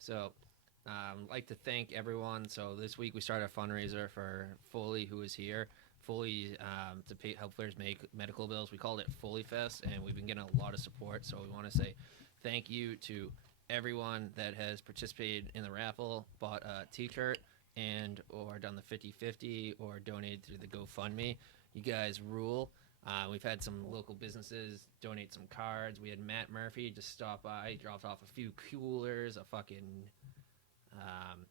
So, like to thank everyone. So this week we started a fundraiser for Foley, who is here. Foley to pay, help players make medical bills. We called it Foley Fest, and we've been getting a lot of support. So we want to say thank you to everyone that has participated in the raffle, bought a T-shirt, and or done the 50-50 or donated through the GoFundMe. You guys rule. We've had some local businesses donate some cards. We had Matt Murphy just stop by, dropped off a few coolers, a fucking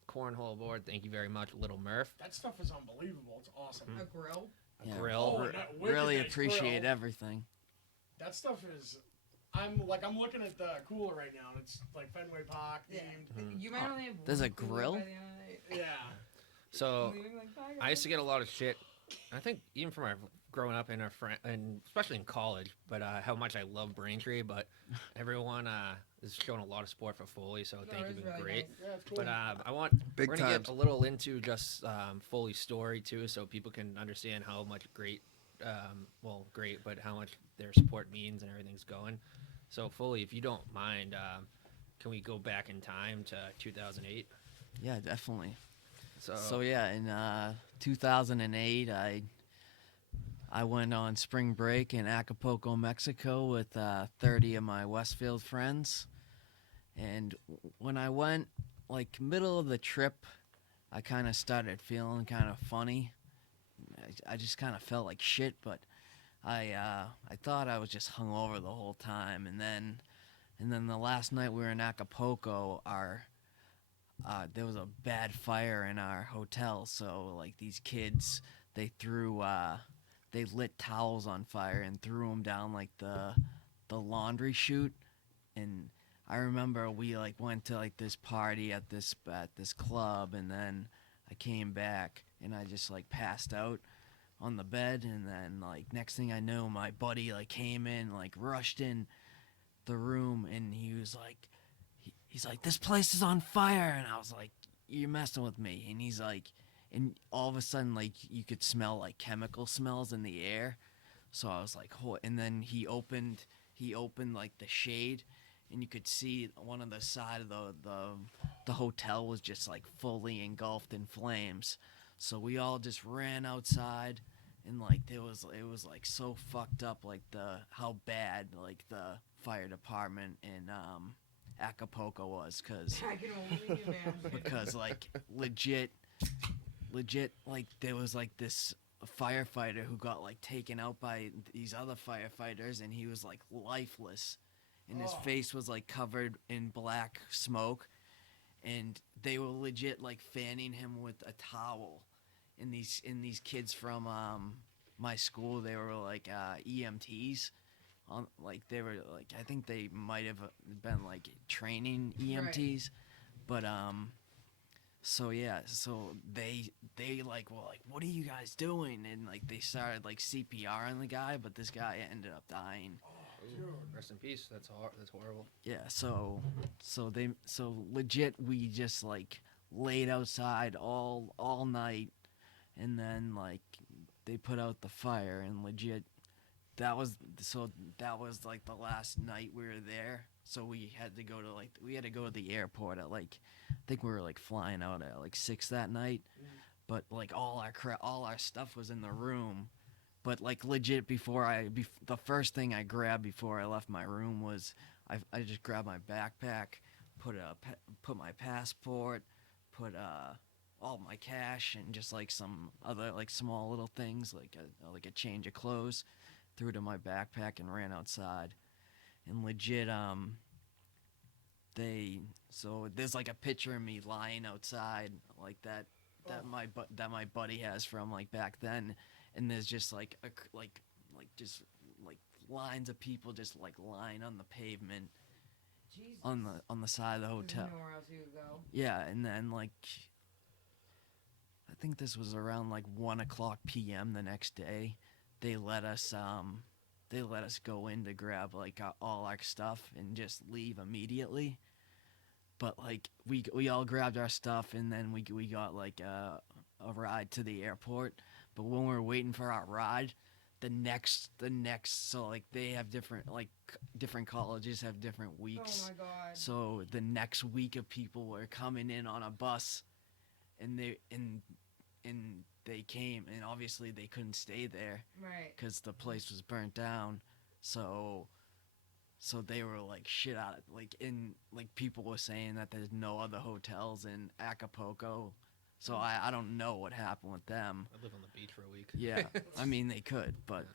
cornhole board. Thank you very much, Little Murph. That stuff is unbelievable. It's awesome. A grill. A grill. Oh, and that wicked Really nice appreciate grill. everything. That stuff is. I'm looking at the cooler right now, and it's like Fenway Park Yeah. themed. You might only have There's one a cooler grill? by the end of the night. Yeah. So Leaving like, "Bye, I used guys." to get a lot of shit. I think even from our growing up in our friend, and especially in college, but how much I love Braintree. But everyone is showing a lot of support for Foley, so No, thank it you, was been really great. nice. Yeah, it's cool. But I want Big we're gonna times. get a little into just Foley's story too, so people can understand how much great, but how much their support means and everything's going. So Foley, if you don't mind, can we go back in time to 2008? Yeah, definitely. So, So yeah, in 2008, I went on spring break in Acapulco, Mexico, with 30 of my Westfield friends. And when I went, like middle of the trip, I kind of started feeling kind of funny. I just kind of felt like shit, but I thought I was just hungover the whole time. And then the last night we were in Acapulco, there was a bad fire in our hotel, so like these kids, they lit towels on fire and threw them down like the laundry chute. And I remember we like went to like this party at this club, and then I came back and I just like passed out on the bed. And then like next thing I know, my buddy like came in, like rushed in the room, and he was like, he's like, "This place is on fire," and I was like, "You're messing with me." And he's like, and all of a sudden, like you could smell like chemical smells in the air. So I was like, and then he opened like the shade, and you could see one of the side of the hotel was just like fully engulfed in flames. So we all just ran outside, and like it was like so fucked up, like how bad like the fire department in Acapulco was, I can only imagine. because like legit like there was like this firefighter who got like taken out by these other firefighters, and he was like lifeless, and his Oh. face was like covered in black smoke, and they were legit like fanning him with a towel. And these kids from my school, they were like EMTs. Like they were like, I think they might have been like training EMTs, but so yeah, so they like were like, "What are you guys doing?" And like they started like CPR on the guy, but this guy ended up dying. Ooh, rest in peace. That's horrible. Yeah, so legit we just like laid outside all night, and then like they put out the fire, and legit that was like the last night we were there. So we had to go to the airport at like, I think we were like flying out at like 6 that night, but like all our stuff was in the room. But like legit the first thing I grabbed before I left my room was I just grabbed my backpack, put my passport, put all my cash, and just like some other like small little things like a change of clothes, threw it in my backpack and ran outside. And legit there's like a picture of me lying outside like that my buddy has from like back then, and there's just like just like lines of people just like lying on the pavement Jesus. on the side of the There's hotel. nowhere else you could go. Yeah, and then like I think this was around like 1:00 p.m. the next day. They let us go in to grab like all our stuff and just leave immediately. But like we all grabbed our stuff, and then we got like a ride to the airport. But when we were waiting for our ride, the next so like they have different colleges have different Oh weeks. my god. So the next week of people were coming in on a bus, and they came, and obviously they couldn't stay there Right. because the place was burnt down. So they were like shit out of like people were saying that there's no other hotels in Acapulco. So I don't know what happened with them. I live on the beach for a week. Yeah, I mean they could, but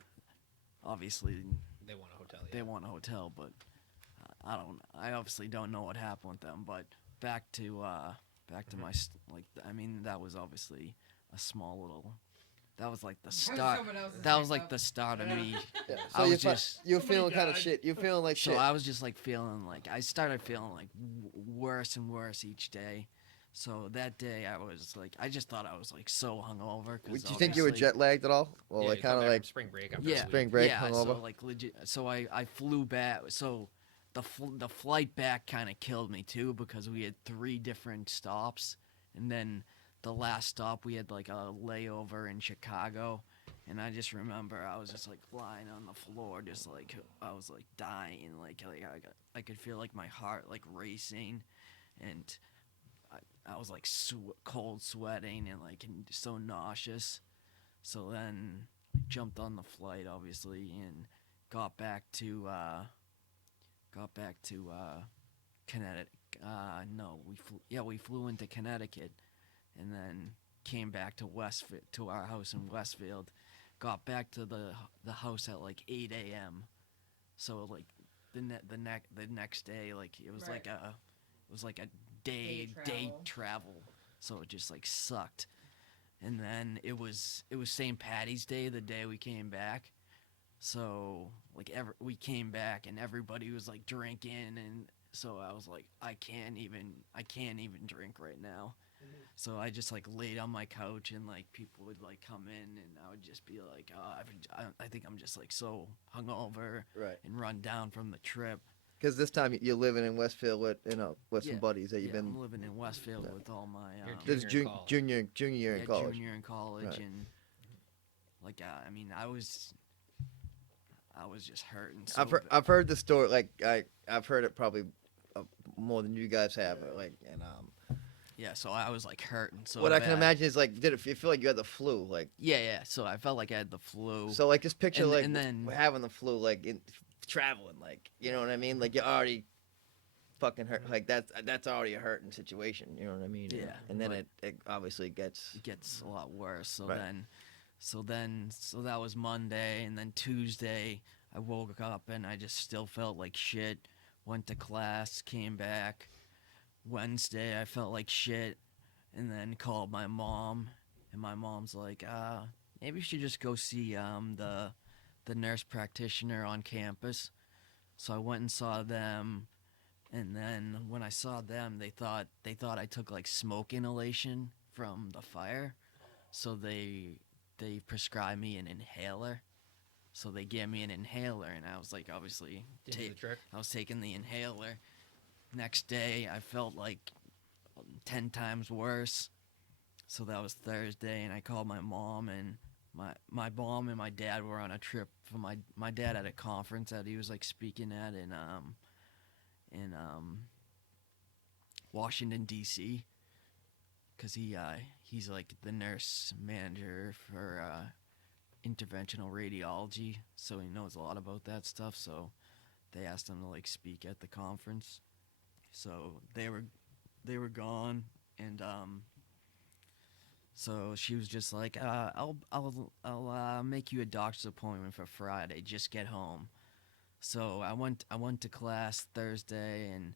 obviously They want a hotel. Yeah. they want a hotel. But I obviously don't know what happened with them. But back to my I mean that was obviously a small little. That was like the start. Someone else's That was like hiccup. the start of me. Yeah. I So was just you're Somebody feeling kind of died. shit. You're feeling like so shit. I was just like feeling like I started feeling like worse and worse each day. So that day I just thought I was like so hungover. Do you think you were jet lagged at all? Well, Yeah, like you come kind of back like from spring break after Yeah. a week. spring break yeah, hungover. so like legit. So I flew back. So the flight back kind of killed me too because we had 3 different stops, and then the last stop we had like a layover in Chicago, and I just remember I was just like lying on the floor, just like I was like dying, like I could feel like my heart like racing, and I was like cold sweating and so nauseous. So then I jumped on the flight, obviously, and got back to Connecticut. No, we flew into Connecticut, and then came back to our house in Westfield. Got back to the house at like 8 a.m. So like the next day, like it was Right. like a day Day travel. So it just like sucked. And then it was St. Patty's Day the day we came back. So like we came back and everybody was like drinking, and so I was like I can't even drink right now. So I just like laid on my couch, and like people would like come in, and I would just be like, oh, I think I'm just like so hungover Right. and run down from the trip. Because this time you're living in Westfield with Yeah. some buddies that you've Yeah, been. I'm living in Westfield with all my You're This is Junior in college. junior year in college. junior in college, Right. and like I mean I was just hurting. So I've heard the story. Like I've heard it probably more than you guys have. Like yeah, so I was like hurting. So what I can bad. imagine is like, you feel like you had the flu? Like Yeah. So I felt like I had the flu. so, like just picture And- like and then- having the flu, like traveling, like you know what I mean? Like you're already fucking hurt. Like that's already a hurting situation. You know what I mean? Yeah, And then but- it obviously gets. It gets a lot worse. So Right. so that was Monday, and then Tuesday I woke up and I just still felt like shit. Went to class, came back. Wednesday I felt like shit, and then called my mom, and my mom's like, maybe you should just go see the nurse practitioner on campus. So I went and saw them, and then when I saw them, they thought I took like smoke inhalation from the fire, so they prescribed me an inhaler. So they gave me an inhaler, and I was like, obviously, Didn't do the trick. I was taking the inhaler. Next day, I felt like 10 times worse. So that was Thursday, and I called my mom, and my mom and my dad were on a trip for my dad at a conference that he was like speaking at in Washington D.C. because he's like the nurse manager for interventional radiology, so he knows a lot about that stuff. So they asked him to like speak at the conference. So they were gone, and so she was just like, I'll make you a doctor's appointment for Friday. Just get home. So I went to class Thursday, and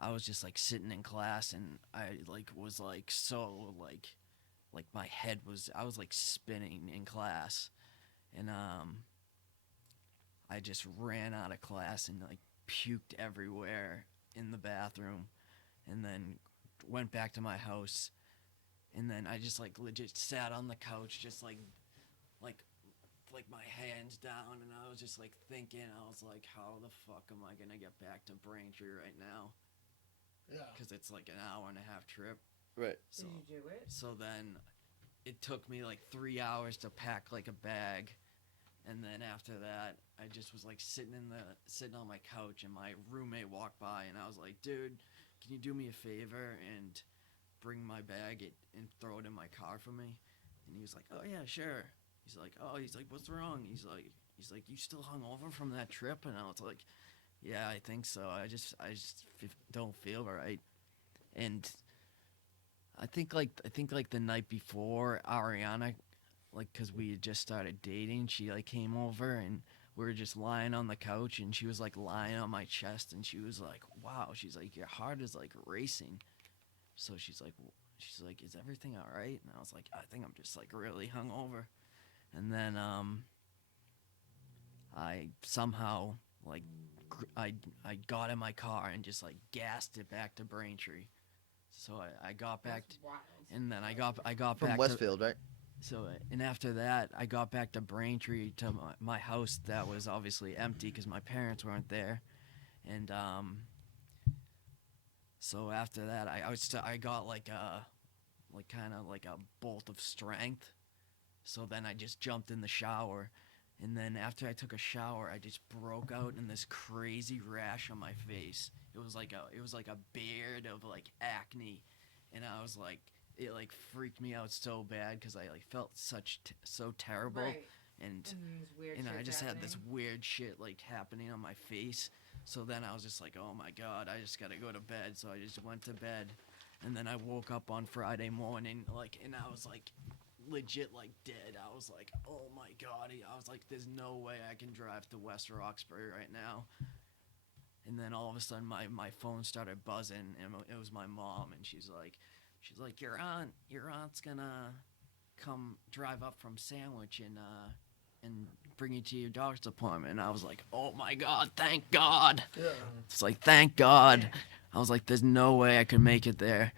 I was just like sitting in class, and I like was like so like my head was, I was like spinning in class, and I just ran out of class and like puked everywhere in the bathroom, and then went back to my house, and then I just like legit sat on the couch, just like my hands down, and I was just like thinking, I was like, how the fuck am I gonna get back to Braintree right now? Yeah. Because it's like an hour and a half trip. Right. So Did you do it? so then it took me like 3 hours to pack like a bag, And then after that, I just was like sitting on my couch, and my roommate walked by, and I was like, "Dude, can you do me a favor and bring my bag and throw it in my car for me?" And he was like, "Oh yeah, sure." He's like, "What's wrong?" He's like, "You still hungover from that trip?" And I was like, "Yeah, I think so. I just don't feel right." And I think like the night before, Ariana, like, cause we had just started dating, she like came over and we were just lying on the couch, and she was like lying on my chest, and she was like, "Wow," she's like, "Your heart is like racing." So she's like, "Is everything all right?" And I was like, "I think I'm just like really hungover." And then I somehow like I got in my car and just like gassed it back to Braintree. So I got back, That's wild. and then I got From back Westfield, right? So, and after that, I got back to Braintree to my house that was obviously empty because my parents weren't there. And so after that, I got like kind of like a bolt of strength. So then I just jumped in the shower, and then after I took a shower, I just broke out in this crazy rash on my face. It was like a beard of like acne, and I was like, it like freaked me out so bad because I like felt so terrible, Right. and And this weird and I shit's just had this happening. weird shit like happening on my face. So then I was just like, "Oh my god, I just gotta go to bed." So I just went to bed, and then I woke up on Friday morning, like, and I was like legit like dead. I was like, "Oh my god." I was like, "There's no way I can drive to West Roxbury right now." And then all of a sudden my phone started buzzing, and it was my mom, and she's like, "Your aunt's gonna come drive up from Sandwich and bring you to your doctor's appointment." And I was like, "Oh my god, thank god." Yeah. It's like, "Thank god." I was like, "There's no way I could make it there."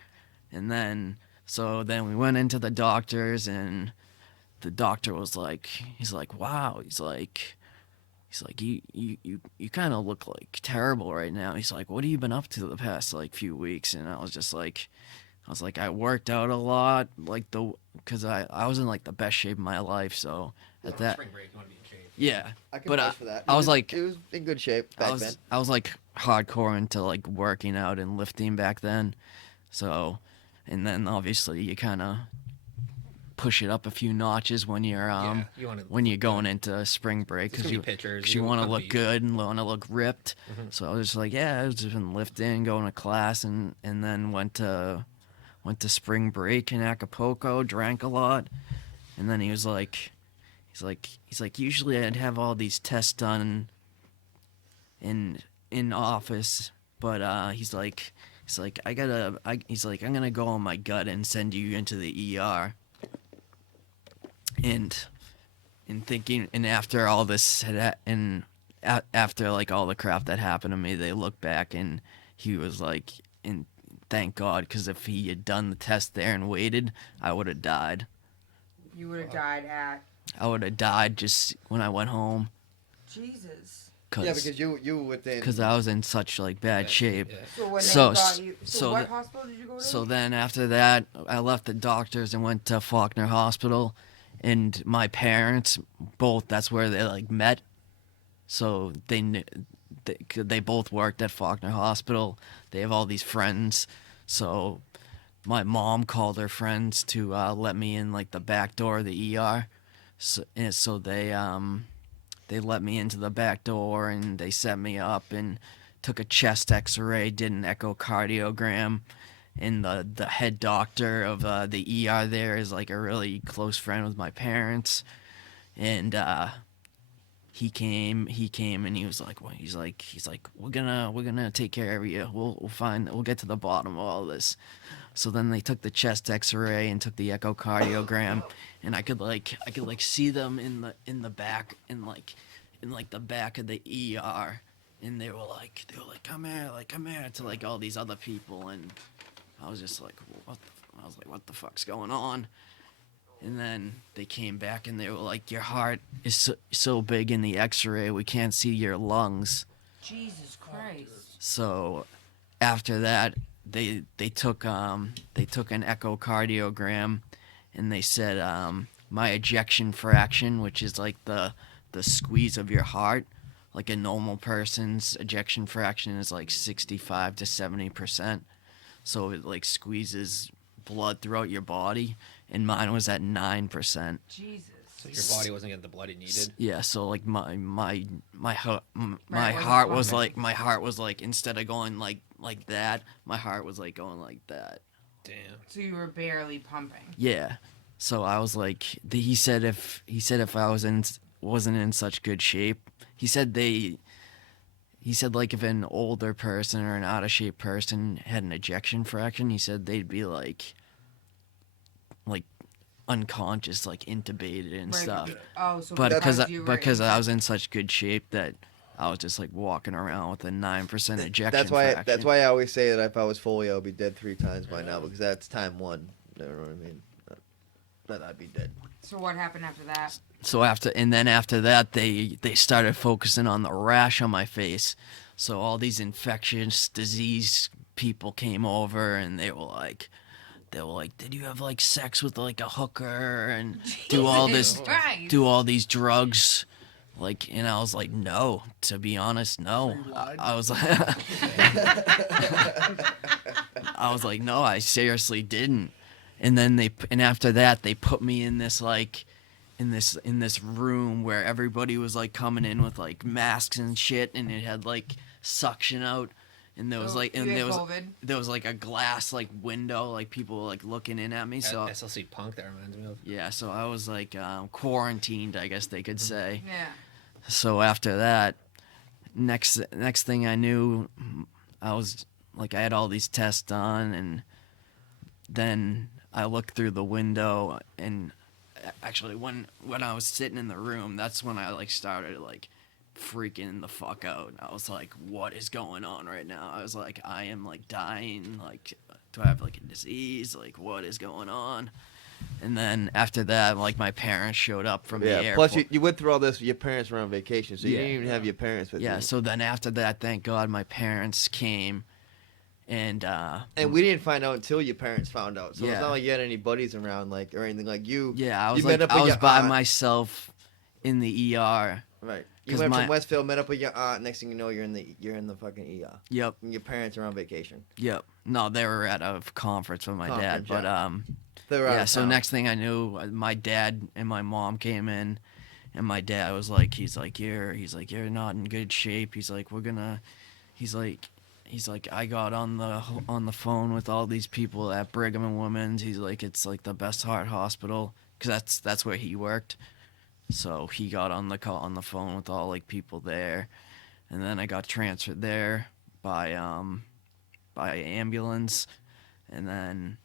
And then then we went into the doctor's, and the doctor was like, he's like, "Wow." He's like, you kind of look like terrible right now. He's like, "What have you been up to the past like few weeks?" And I was just like, I worked out a lot, like because I was in like the best shape of my life. So at that, Spring break, you want to be in shape. yeah. I can But vouch for that. I was like, it was in good shape back then. I was like hardcore into like working out and lifting back then. So, and then obviously you kind of push it up a few notches when you're you want to when you're going into spring break because because you want to look good and want to look ripped. Mhm. So I was just like, yeah, I was just been lifting, going to class, and then went to spring break in Acapulco, drank a lot, and then he's like, usually I'd have all these tests done in office, but he's like, he's like, "I'm gonna go on my gut and send you into the ER." And thinking, and after all this after like all the crap that happened to me, they look back, and he was like, and thank God, because if he had done the test there and waited, I would have died. You would have died at I would have died just when I went home. Jesus. Yeah, because you were within. Because I was in such like bad shape. Yeah. So when So- they got you, so what the- hospital did you go to? So then after that, I left the doctors and went to Faulkner Hospital, and my parents both, that's where they like met. So they both worked at Faulkner Hospital. They have all these friends. So my mom called her friends to let me in like the back door of the ER. So they let me into the back door, and they set me up and took a chest X-ray, did an echocardiogram, and the head doctor of the ER there is like a really close friend with my parents, and he came and he was like, well, he's like we're gonna take care of you. We'll get to the bottom of all this. So then they took the chest X-ray and took the echocardiogram, and I could see them in the back, in the back of the ER, and they were like, come here to like all these other people, and I was just like, what the fuck's going on? And then they came back and they were like, your heart is so big in the X-ray, we can't see your lungs. Jesus Christ. So after that, they took an echocardiogram, and they said my ejection fraction, which is like the the squeeze of your heart. Like a normal person's ejection fraction is like 65 to 70%. So it like squeezes blood throughout your body, and mine was at 9%. Jesus. So your body wasn't getting the blood it needed. Yeah, so like my Right, heart was pumping. like, my heart was like, instead of going like that, my heart was like going like that. Damn. So you were barely pumping. Yeah. So I was like, he said if I wasn't in such good shape, he said like if an older person or an out of shape person had an ejection fraction, he said they'd be like unconscious, like intubated and Right. stuff. Oh, so But you were because I in- was in such good shape that I was just like walking around with a 9% ejection That's why. fraction. That's why I always say that if I was Foley, I would be dead 3 times by now because that's time 1. You know what I mean? That I'd be dead. So what happened after that? So after that, they started focusing on the rash on my face. So all these infectious disease people came over, and they were like, did you have like sex with like a hooker and do all this, Jesus Christ. do all these drugs? Like, and I was like, no, to be honest, no. So you lied? I was like, I was like, no, I seriously didn't. And then after that, they put me in this like, in this room where everybody was like coming in with like masks and shit, and it had like suction out, and there was So like, you and had there was COVID? there was like a glass like window, like people were like looking in at me. So SLC Punk, that reminds me of. yeah, so I was like quarantined, I guess they could say. Yeah. So after that, next thing I knew, I was like, I had all these tests done, and then I looked through the window, and actually when I was sitting in the room, that's when I like started like freaking the fuck out. I was like, what is going on right now? I was like, I am like dying. Like, do I have like a disease? Like, what is going on? And then after that, like my parents showed up from the airport. Plus, you went through all this. Your parents were on vacation, so you Yeah. didn't even have your parents with you. Yeah, so then after that, thank God my parents came, and And we didn't find out until your parents found out. So Yeah. it's not like you had any buddies around, like or anything. Like you, yeah, I you was met like, up I with was your by aunt. myself in the ER. right? You 'Cause went my- from Westfield, met up with your aunt. Next thing you know, you're in the fucking ER. Yep, And your parents are on vacation. yep. No, they were at a conference with my dad, Conference, but yeah. They were out yeah. of So town. next thing I knew, my dad and my mom came in, and my dad was like, he's like, you're not in good shape. He's like, he's like, I got on the phone with all these people at Brigham and Women's. He's like, it's like the best heart hospital, because that's where he worked. So he got on the phone with all like people there, and then I got transferred there by ambulance, and then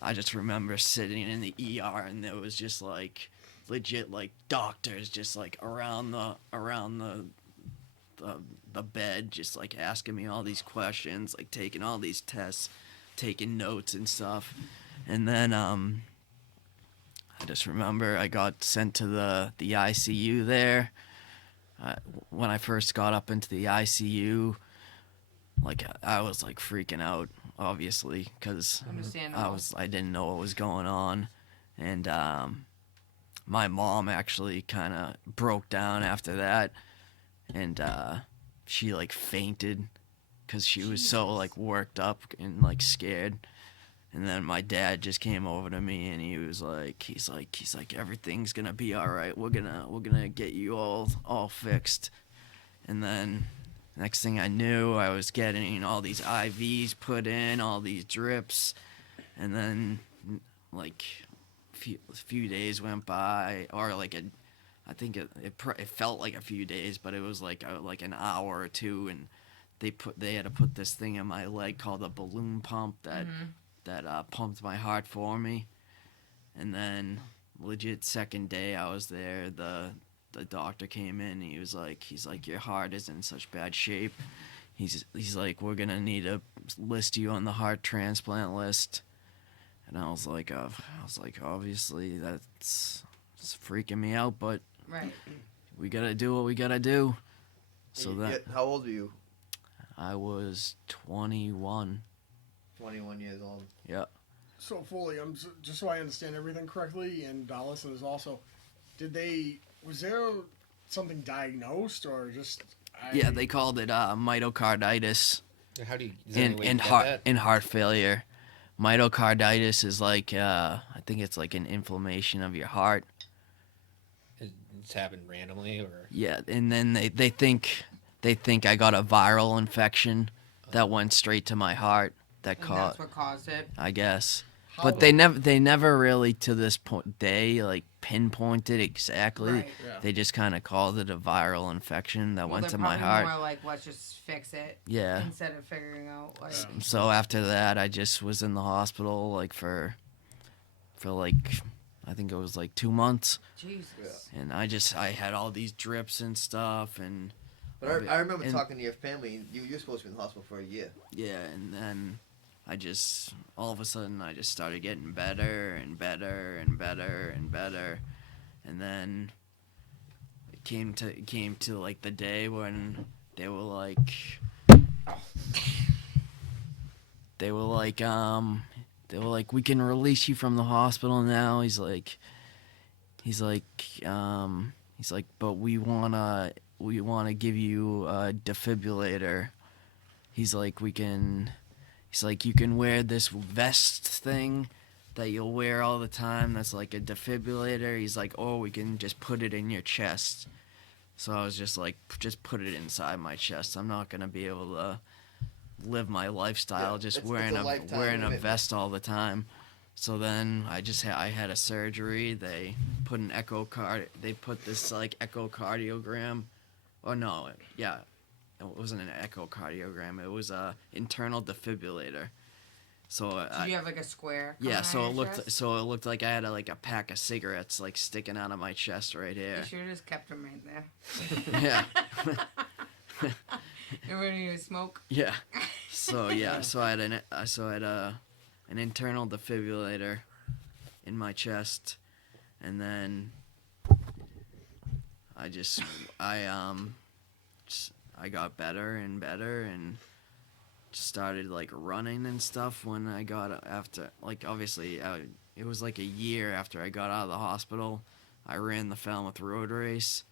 I just remember sitting in the ER, and there was just like legit like doctors just like around the bed, just like asking me all these questions, like taking all these tests, taking notes and stuff. And then I just remember I got sent to the ICU there. When I first got up into the ICU, like I was like freaking out, obviously, because Understandable. I didn't know what was going on, and my mom actually kind of broke down after that, and she like fainted because she was so like worked up and like scared. And then my dad just came over to me, and he was like, he's like, everything's gonna be all right. We're gonna get you all fixed. And then next thing I knew, I was getting all these IVs put in, all these drips, and then like a few days went by, or like I think it felt like a few days, but it was like an hour or two, and they had to put this thing in my leg called a balloon pump that pumped my heart for me. And then legit second day I was there, the doctor came in, and he's like your heart is in such bad shape. He's like, we're gonna need to list you on the heart transplant list. And I was like obviously that's freaking me out, but Right. we gotta do what we gotta do. So How old are you? I was 21. 21 years old. Yeah. So Foley, just so I understand everything correctly, and Dallison is also. Was there something diagnosed or just? Yeah, they called it myocarditis How do you? Is there any way to get that? in heart failure. Myocarditis is like I think it's like an inflammation of your heart. It's happened randomly, or Yeah, and then they think I got a viral infection that went straight to my heart that And caused, that's what caused it. I guess. How- But they never really to this point like pinpointed exactly. Right. Yeah. They just kind of called it a viral infection that Well, went they're to my probably heart. more like, let's just fix it Yeah. instead of figuring out like. So after that, I just was in the hospital like for like I think it was like 2 months, Jesus. and I had all these drips and stuff, and But I remember And- talking to your family. You're supposed to be in the hospital for a year. yeah, and then I just all of a sudden I just started getting better and better and better and better, and then it came to like the day when they were like we can release you from the hospital now. He's like but we wanna give you a defibrillator. He's like you can wear this vest thing that you'll wear all the time that's like a defibrillator. He's like, or we can just put it in your chest. So I was just like, just put it inside my chest. I'm not gonna be able to live my lifestyle Yeah, just it's wearing a a lifetime wearing a commitment. vest all the time. So then I had a surgery. They put they put this like echocardiogram. Oh no, yeah, it wasn't an echocardiogram. It was a internal defibrillator. So Did you have like a square? yeah, coming out of your chest? so it looked like I had like a pack of cigarettes like sticking out of my chest right here. You should have just kept them right there. Yeah. You wouldn't even smoke. Yeah. So yeah, so I had an internal defibrillator in my chest, and then I got better and better and started like running and stuff when I got after like obviously it was like a year after I got out of the hospital. I ran the Falmouth road race,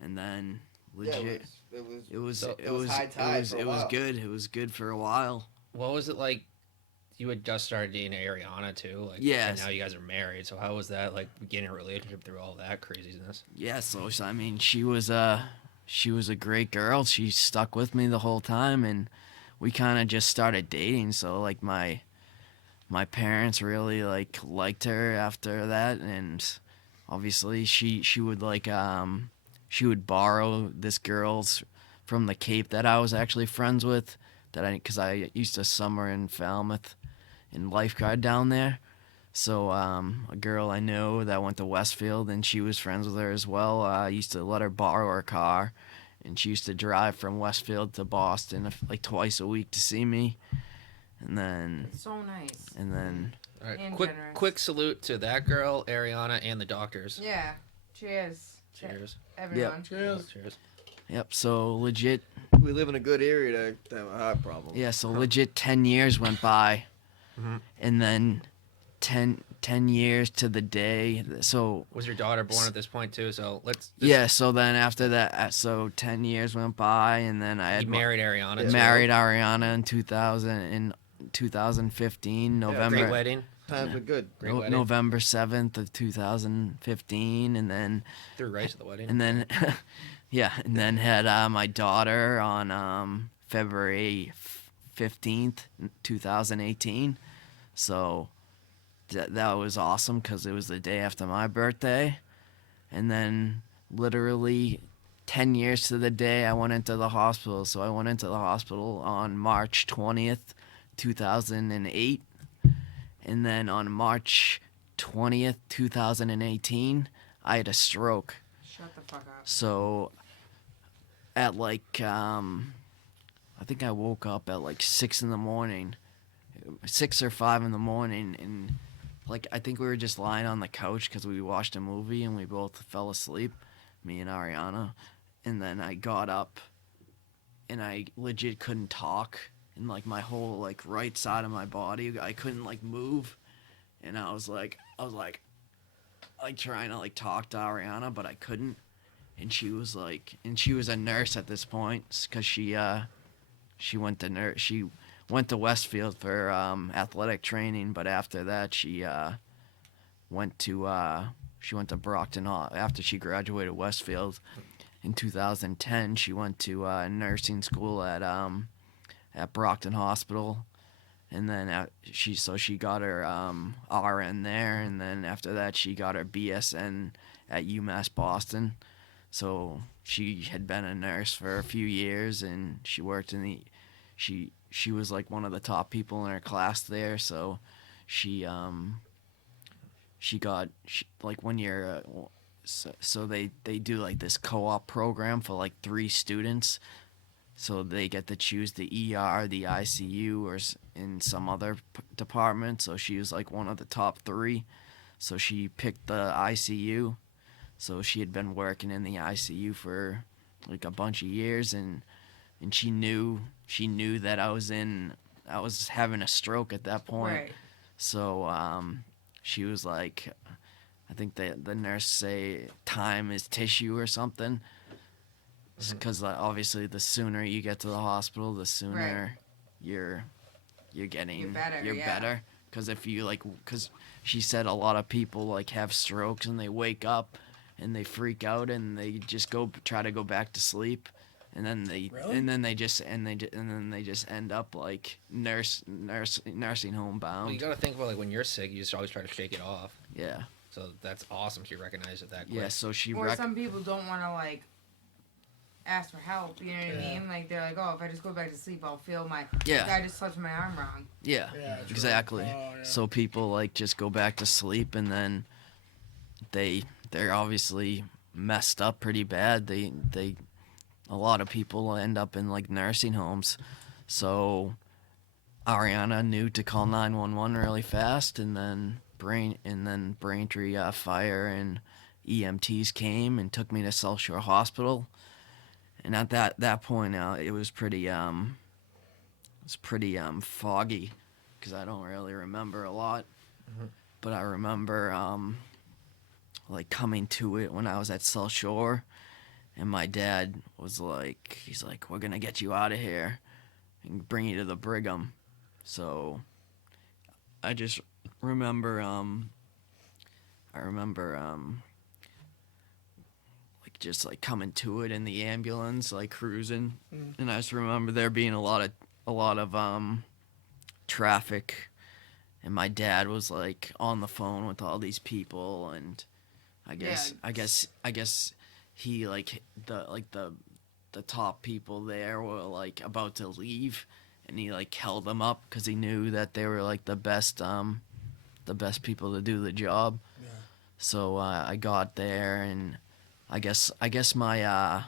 and then legit Yeah, it was So- it was high tide for a it was while. good. It was good for a while. what was it like? You had just started dating Ariana too, like, Yes. and now you guys are married. So how was that like getting a relationship through all that craziness? Yeah, so I mean, she was a great girl. She stuck with me the whole time, and we kind of just started dating. So like my parents really liked her after that, and obviously she would she would borrow this girl's from the Cape that I was actually friends with, because I used to summer in Falmouth in lifeguard down there. So a girl I know that went to Westfield, and she was friends with her as well. I used to let her borrow her car, and she used to drive from Westfield to Boston like twice a week to see me. And then So nice. All right, And quick generous. quick salute to that girl, Ariana, and the doctors. Yeah. Cheers. to Cheers. everyone. Cheers. Cheers. yep, so legit We live in a good area to have a heart problem. yeah, so legit 10 years went by. Mhm. And then 10 years to the day. So Was your daughter born at this point too? So let's. yeah, so then after that, so 10 years went by, and then I You had married Ariana. too. married Ariana in 2015, November. Great wedding. Times are good. Great wedding. November 7th of 2015, and Threw right to the wedding. yeah, and then had my daughter on February 15th, 2018. So that was awesome because it was the day after my birthday, and then literally 10 years to the day I went into the hospital. So I went into the hospital on March 20th, 2008. And then on March 20th, 2018, I had a stroke. Shut the fuck up. So at like, I think I woke up at like 6 in the morning, 6 or 5 in the morning. And like, I think we were just lying on the couch because we watched a movie and we both fell asleep, me and Ariana. And then I got up and I legit couldn't talk. And like my whole like right side of my body, I couldn't like move, and I was like trying to like talk to Ariana, but I couldn't. and she was a nurse at this point because she went to Westfield for athletic training, but after that went to Brockton after she graduated Westfield in 2010. She went to nursing school at Brockton Hospital, and then she got her RN there, and then after that she got her BSN at UMass Boston. So she had been a nurse for a few years, and she worked she was like one of the top people in her class there. So like when you're so they do like this co-op program for like 3 students, so they get to choose the ER, the ICU, or in some other department. So she was like one of the top 3, so she picked the ICU. So she had been working in the ICU for like a bunch of years, and she knew that I was having a stroke at that point. Right. So she was like, I think the nurse say time is tissue or something, because obviously the sooner you get to the hospital, the sooner you're better. Because if you because she said a lot of people like have strokes and they wake up and they freak out and they just try to go back to sleep, and then they just end up like nursing home bound. Well, you got to think about like when you're sick, you just always try to shake it off. Yeah. So that's awesome. She recognized it that quick. Yeah. So she. Or some people don't want to like ask for help. You know what I mean? Like they're like, oh, if I just go back to sleep, I'll feel my. Yeah. Like, I just touched my arm wrong. Yeah. Exactly. Oh, yeah. So people like just go back to sleep, and then they're obviously messed up pretty bad. A lot of people end up in like nursing homes. So Ariana knew to call 911 really fast, and then Braintree Fire and EMTs came and took me to South Shore Hospital. And at that point, it was pretty foggy because I don't really remember a lot. Mm-hmm. But I remember like coming to it when I was at South Shore, and my dad was like, he's like, we're gonna get you out of here and bring you to the Brigham. So I just remember like just like coming to it in the ambulance, like cruising, and I just remember there being a lot of traffic, and my dad was like on the phone with all these people, and I guess he like the top people there were like about to leave, and he like held them up because he knew that they were like the best people to do the job. Yeah. So I got there, and I guess my a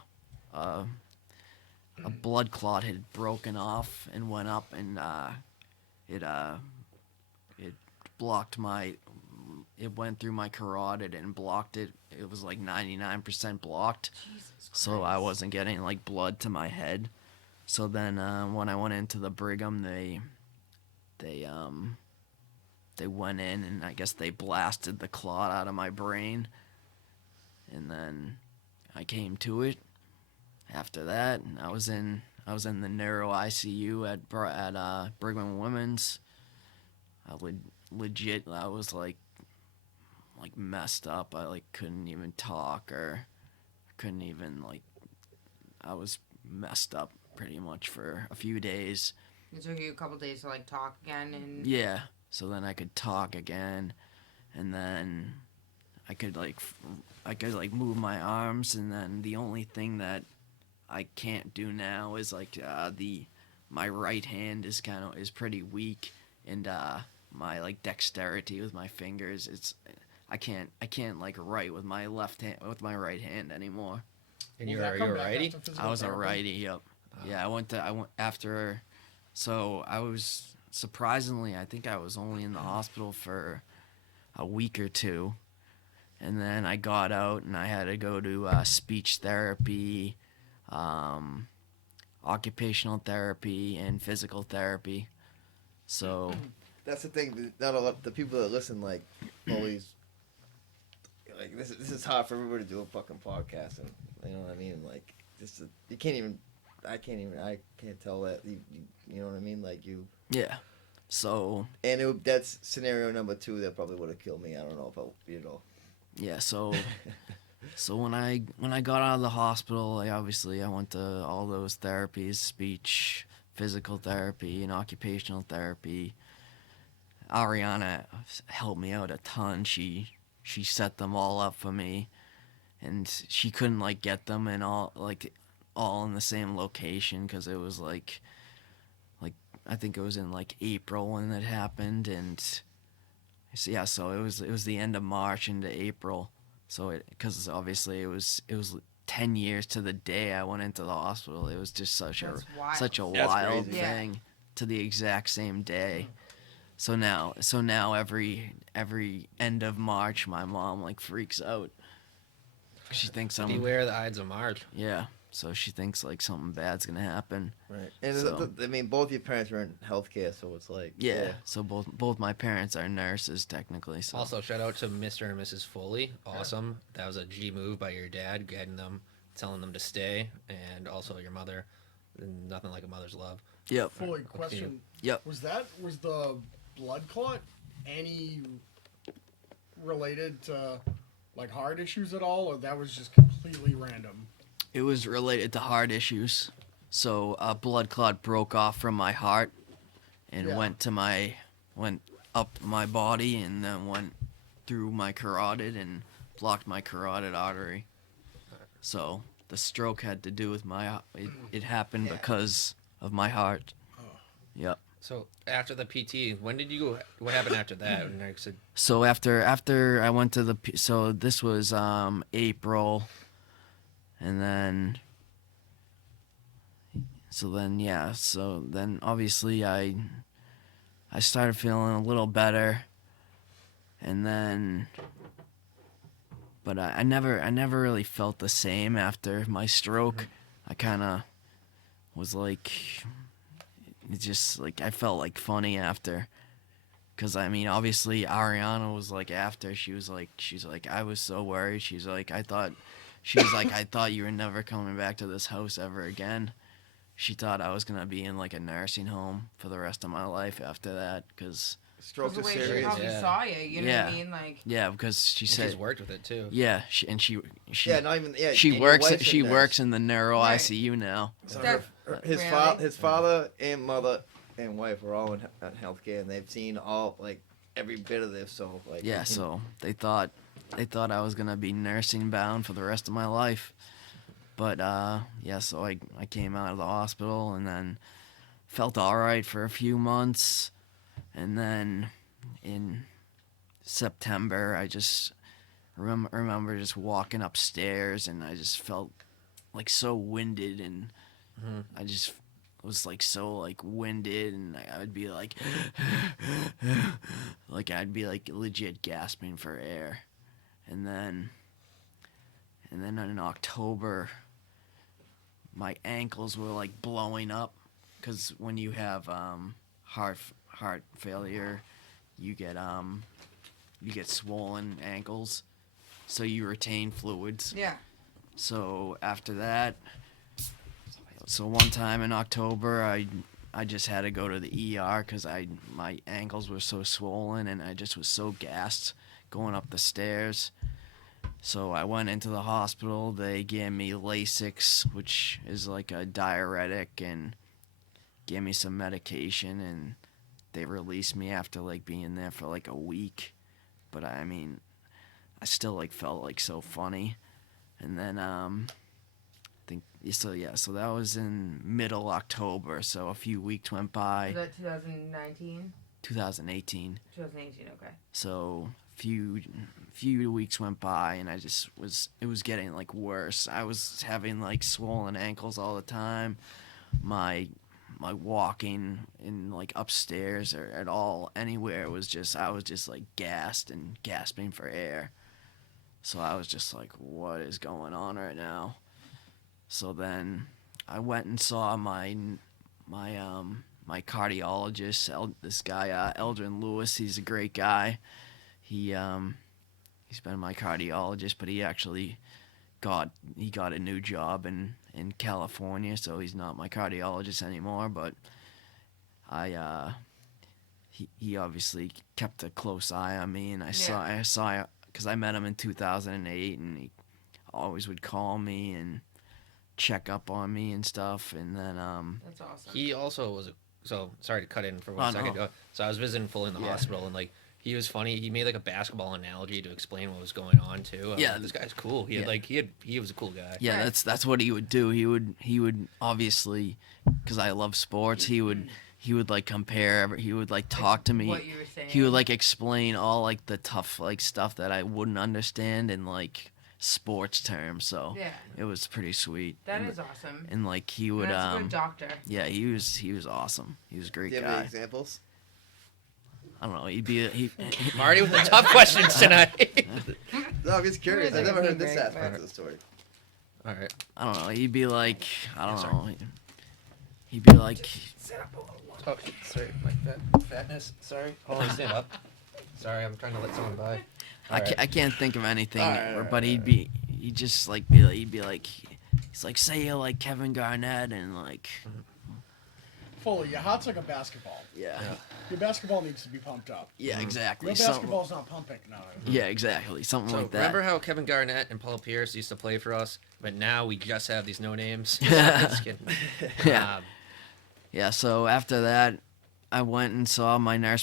blood clot had broken off and went up, and it blocked it went through my carotid and blocked it. It was like 99% blocked. Jesus Christ. So I wasn't getting like blood to my head. So then when I went into the Brigham, they went in, and I guess they blasted the clot out of my brain, and then I came to it after that, and I was in the neuro ICU at Brigham Women's. I was like messed up. I like couldn't even talk, or couldn't even like, I was messed up pretty much for a few days. It took you a couple days to like talk again, and Yeah. So then I could talk again, and then I could move my arms, and then the only thing that I can't do now is like my right hand is pretty weak, and my like dexterity with my fingers, I can't like write with my right hand anymore. And Will you're that come a back righty? after physical I was a therapy? righty. Yep. Yeah, I went after. So I was surprisingly, I think I was only in the hospital for a week or two, and then I got out and I had to go to speech therapy, occupational therapy, and physical therapy. So That's the thing. Not a lot. The people that listen like always. like this is hard for everybody to do a fucking podcast, and you know what I mean. Like this, you can't even. I can't tell that. You know what I mean? Like you. Yeah. So And that's scenario number 2 that probably would have killed me. I don't know if yeah. So when I got out of the hospital, I went to all those therapies: speech, physical therapy, and occupational therapy. Ariana helped me out a ton. She set them all up for me, and she couldn't like get them in all in the same location because it was like I think it was in like April when it happened, and so yeah, so it was the end of March into April, so because obviously it was 10 years to the day I went into the hospital. It was just such That's a wild. such a That's wild crazy. Yeah. thing to the exact same day. So now every end of March, my mom like freaks out. She thinks I'm Beware the Ides of March. yeah. So she thinks like something bad's gonna happen. Right. And So- I mean, both your parents were in healthcare, so it's like Yeah. So both my parents are nurses technically. So Also, shout out to Mr. and Mrs. Foley. Awesome. That was a G move by your dad, getting them, telling them to stay, and also your mother. Nothing like a mother's love. yep. Fully question. Yep. Was the blood clot any related to like heart issues at all, or that was just completely random? It was related to heart issues. So a blood clot broke off from my heart and Yeah. went up my body and then went through my carotid and blocked my carotid artery. So the stroke had to do with it happened Yeah. because of my heart. Yep. So after the PT, when did you go? What happened after that? And I said, So after I went to so this was April, and then so then obviously I started feeling a little better, and then but I never really felt the same after my stroke. I kind of was like, it just like I felt like funny after. Cause I mean, obviously Ariana was like after she's like I was so worried. I thought you were never coming back to this house ever again. She thought I was gonna be in like a nursing home for the rest of my life after that. Cause stroke the is way she serious. probably Yeah. saw you. You know Yeah. what I mean? Like, yeah, because she and said she's worked with it too. yeah, she Yeah, not even yeah. she and your works wife's a she nurse. works in the neuro Right. ICU now. So That- his really? his father and mother and wife are all in healthcare, and they've seen all like every bit of this. So like Yeah, so they thought I was gonna be nursing bound for the rest of my life. But yeah, so I came out of the hospital and then felt all right for a few months, and then in September I just remember just walking upstairs and I just felt like so winded, and I just was like so like winded, and I would be like like I'd be like legit gasping for air. And then in October my ankles were like blowing up, because when you have heart failure you get swollen ankles, so you retain fluids. yeah. So after that, so one time in October, I just had to go to the ER because my ankles were so swollen and I just was so gassed going up the stairs. So I went into the hospital. They gave me Lasix, which is like a diuretic, and gave me some medication, and they released me after like being there for like a week. But I mean, I still like felt like so funny. And then so that was in middle October, so a few weeks went by. Was that 2019? 2018. 2018, okay. So few weeks went by, and it was getting like worse. I was having like swollen ankles all the time. My walking in like upstairs or at all anywhere I was just like gassed and gasping for air. So I was just like, what is going on right now? So then I went and saw my cardiologist, this guy Eldrin Lewis. He's a great guy. He he's been my cardiologist, but he actually got a new job in California, so he's not my cardiologist anymore. But he obviously kept a close eye on me, and I saw because I met him in 2008, and he always would call me and check up on me and stuff, and then That's awesome. He also was so sorry to cut in for 1 second. No. So I was visiting Foley in the Yeah. hospital, and like he was funny. He made like a basketball analogy to explain what was going on too. I was Yeah. like, this guy's cool. He was a cool guy. yeah, Right. that's what he would do. He would obviously, because I love sports, he would like compare. He would like talk to me. What you were saying. He would like explain all like the tough like stuff that I wouldn't understand in like sports terms. So Yeah, it was pretty sweet. that and, is awesome. and like he would That's a good doctor. yeah, he was awesome. He was a great Do you have any guy. examples? I don't know. He'd be he Marty with the tough questions tonight. No, I'm just curious. Who I is never it? heard this Right, aspect right. of the story. All right. I don't know. He'd be like I don't Sorry. know. He'd be like Oh, sorry, my fatness. Sorry. Hold on, stand up. Sorry, I'm trying to let someone by. I can't think of anything, Alright, but he'd just like he'd be like he's like say you're like Kevin Garnett and like Foley, your heart's like a basketball. yeah Your basketball needs to be pumped up. yeah exactly Your something, basketball's not pumping. No. yeah exactly something So like that. remember how Kevin Garnett and Paul Pierce used to play for us, but now we just have these no names. Yeah. Just kidding. Yeah. Yeah, so after that, I went and saw my my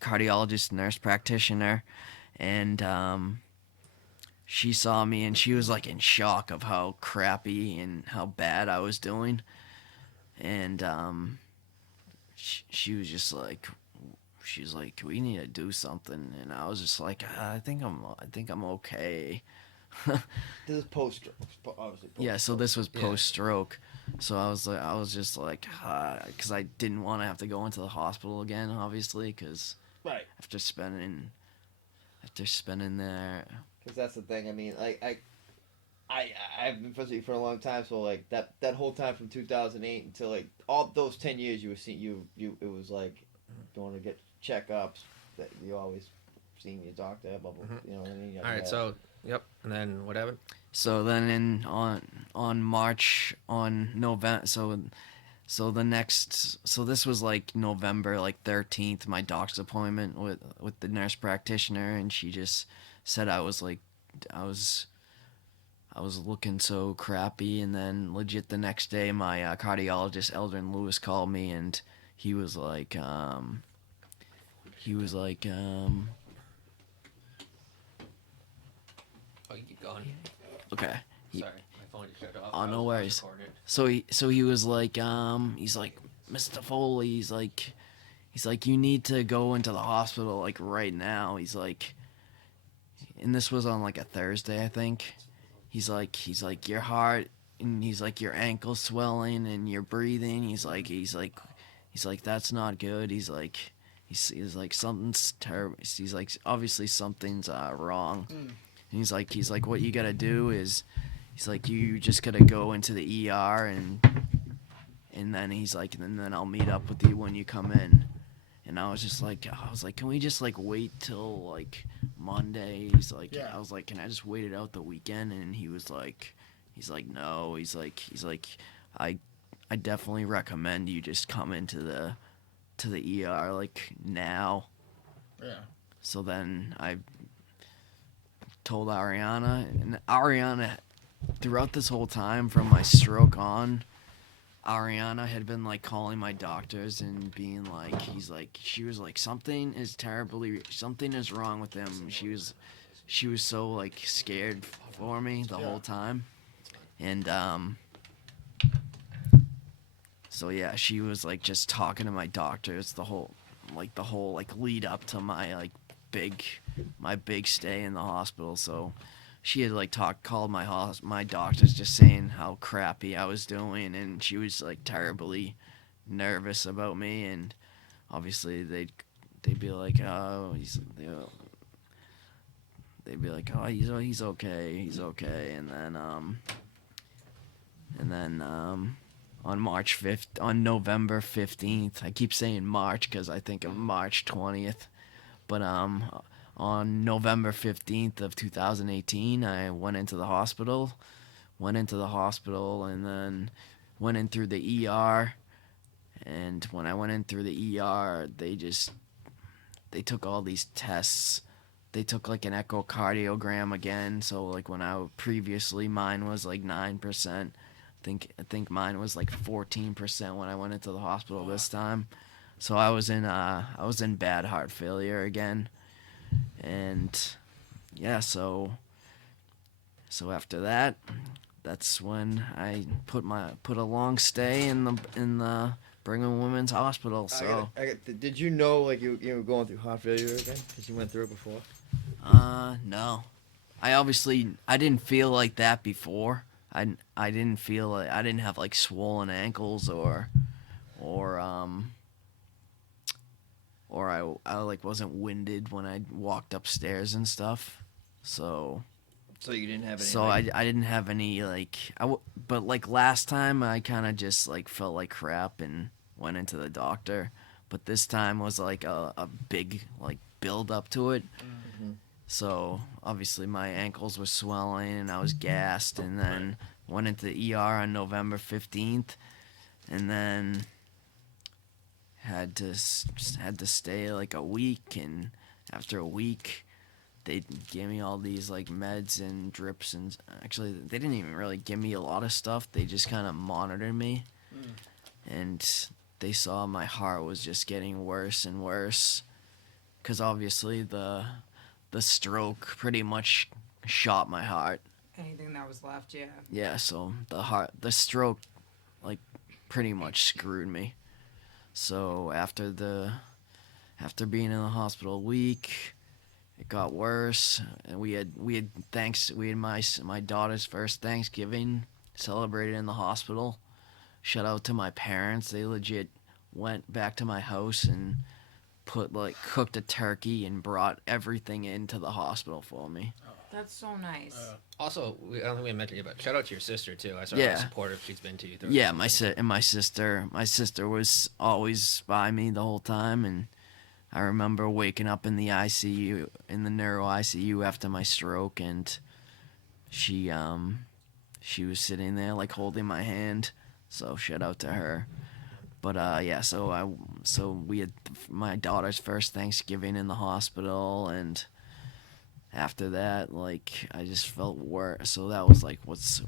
cardiologist nurse practitioner, and she saw me and she was like in shock of how crappy and how bad I was doing, and she was just like, she's like, we need to do something, and I was just like, I think I'm okay. This is post-stroke, obviously. Yeah, so this was Yeah. post-stroke. So I was just like, because I didn't want to have to go into the hospital again, obviously, because Right. after spending there, Because that's the thing. I mean, like, I've been friends with you for a long time, so like that whole time from 2008 until like all those 10 years, you were seeing you. It was like going to get checkups that you always seeing your doctor. Blah blah. Mhm. You know what I mean? All right. So yep. And then what happened? so then on November, so this was like November like 13th, my doctor's appointment with the nurse practitioner, and she just said I was looking so crappy, and then legit the next day my cardiologist Eldrin Lewis called me, and he was like Oh, you keep going. okay. Sorry, my phone just shut off. Oh, I no was worries. recording it. So he was like Mr. Foley, he's like you need to go into the hospital like right now. He's like, and this was on like a Thursday, I think. He's like your heart, and he's like your ankle swelling and your breathing. He's like that's not good. He's like something's terrible. He's like obviously something's wrong. And he's like what you gotta do is, he's like you just gotta go into the ER and then he's like and then I'll meet up with you when you come in. And I was like, can we just like wait till like Monday? He's like, Yeah. I was like, can I just wait it out the weekend? And he's like, no. He's like, I definitely recommend you just come into the ER like now. Yeah. So then I told Ariana, and Ariana, throughout this whole time from my stroke on, Ariana had been like calling my doctors and being like, she was like, something is wrong with him. She was so like scared for me the whole time, and so yeah, she was like just talking to my doctors the whole lead up to my big stay in the hospital. So she had like called my doctors just saying how crappy I was doing, and she was like terribly nervous about me, and obviously they'd be like, oh, they'd be like, oh, he's okay, and then on November 15th, I keep saying March because I think of March 20th, but on on November 15th of 2018, I went into the hospital. And then went in through the ER. And when I went in through the ER, they took all these tests. They took like an echocardiogram again. So like when previously mine was like 9%. I think mine was like 14% when I went into the hospital this time. So I was in bad heart failure again. And yeah, so after that, that's when I put a long stay in the Brigham and Women's Hospital. So Did you know like you were going through heart failure again? Because you went through it before. No. I didn't feel like that before. I didn't feel like I didn't have like swollen ankles or I like wasn't winded when I walked upstairs and stuff. So you didn't have any. So I didn't have any like but like last time I kind of just like felt like crap and went into the doctor, but this time was like a big like build up to it. Mm-hmm. So obviously my ankles were swelling and I was gassed, and then went into the ER on November 15th, and then had to stay like a week, and after a week they gave me all these like meds and drips, and actually they didn't even really give me a lot of stuff. They just kind of monitored me, and they saw my heart was just getting worse and worse, because obviously the stroke pretty much shot my heart. Anything that was left, yeah. Yeah, so the stroke like pretty much screwed me. So after being in the hospital a week, it got worse, and we had my daughter's first Thanksgiving celebrated in the hospital. Shout out to my parents. They legit went back to my house and cooked a turkey and brought everything into the hospital for me. That's so nice. Also, I don't think we mentioned it, but shout out to your sister too. I saw Yeah. how supportive she's been to you. Yeah, my sister was always by me the whole time, and I remember waking up in the ICU, in the neuro ICU after my stroke, and she was sitting there like holding my hand. So shout out to her. But yeah, so we had my daughter's first Thanksgiving in the hospital, and after that, like, I just felt worse. So that was like what's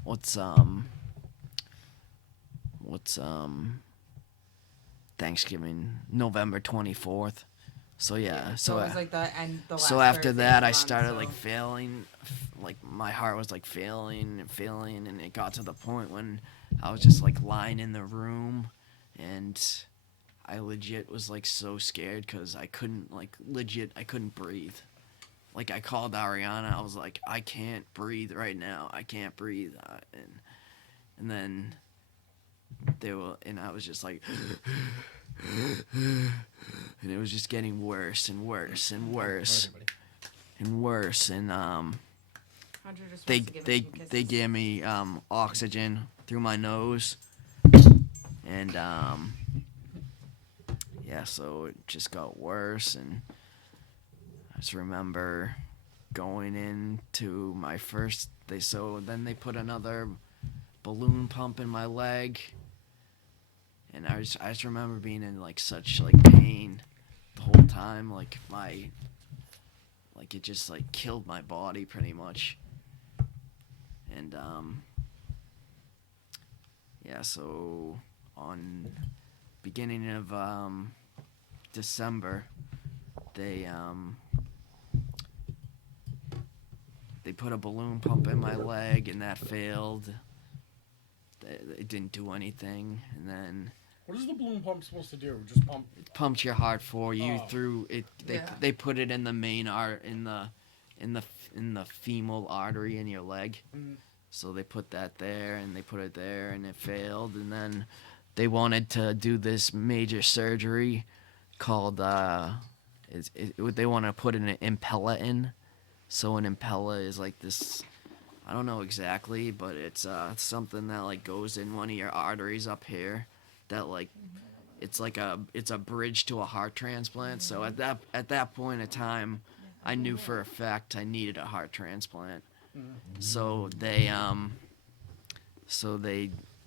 Thanksgiving, November 24th. So yeah, So it was like the last so after Thursday that, of the I month, started so- like failing, like my heart was like failing, and it got to the point when I was just like lying in the room, and I legit was like so scared because I couldn't breathe. Like I called Ariana, I was like, I can't breathe right now, I can't breathe, and then I was just like. And it was just getting worse and worse and worse and worse, and Hunter just wants to give us some kisses. they gave me oxygen through my nose, and yeah, so it just got worse, and I just remember going into my first then they put another balloon pump in my leg. And I just remember being in like such like pain the whole time, like it just like killed my body pretty much. And yeah, so on beginning of December, they put a balloon pump in my leg, and that failed. It didn't do anything, and then. What is the balloon pump supposed to do? Just pump? It pumps your heart for you through it. Yeah. They put it in the main in the femoral artery in your leg. Mm. So they put that there, and they put it there, and it failed. And then they wanted to do this major surgery called they want to put an impella in. So an impella is like this. I don't know exactly, but it's something that like goes in one of your arteries up here. That like it's a bridge to a heart transplant. So at that point in time, I knew for a fact I needed a heart transplant. So they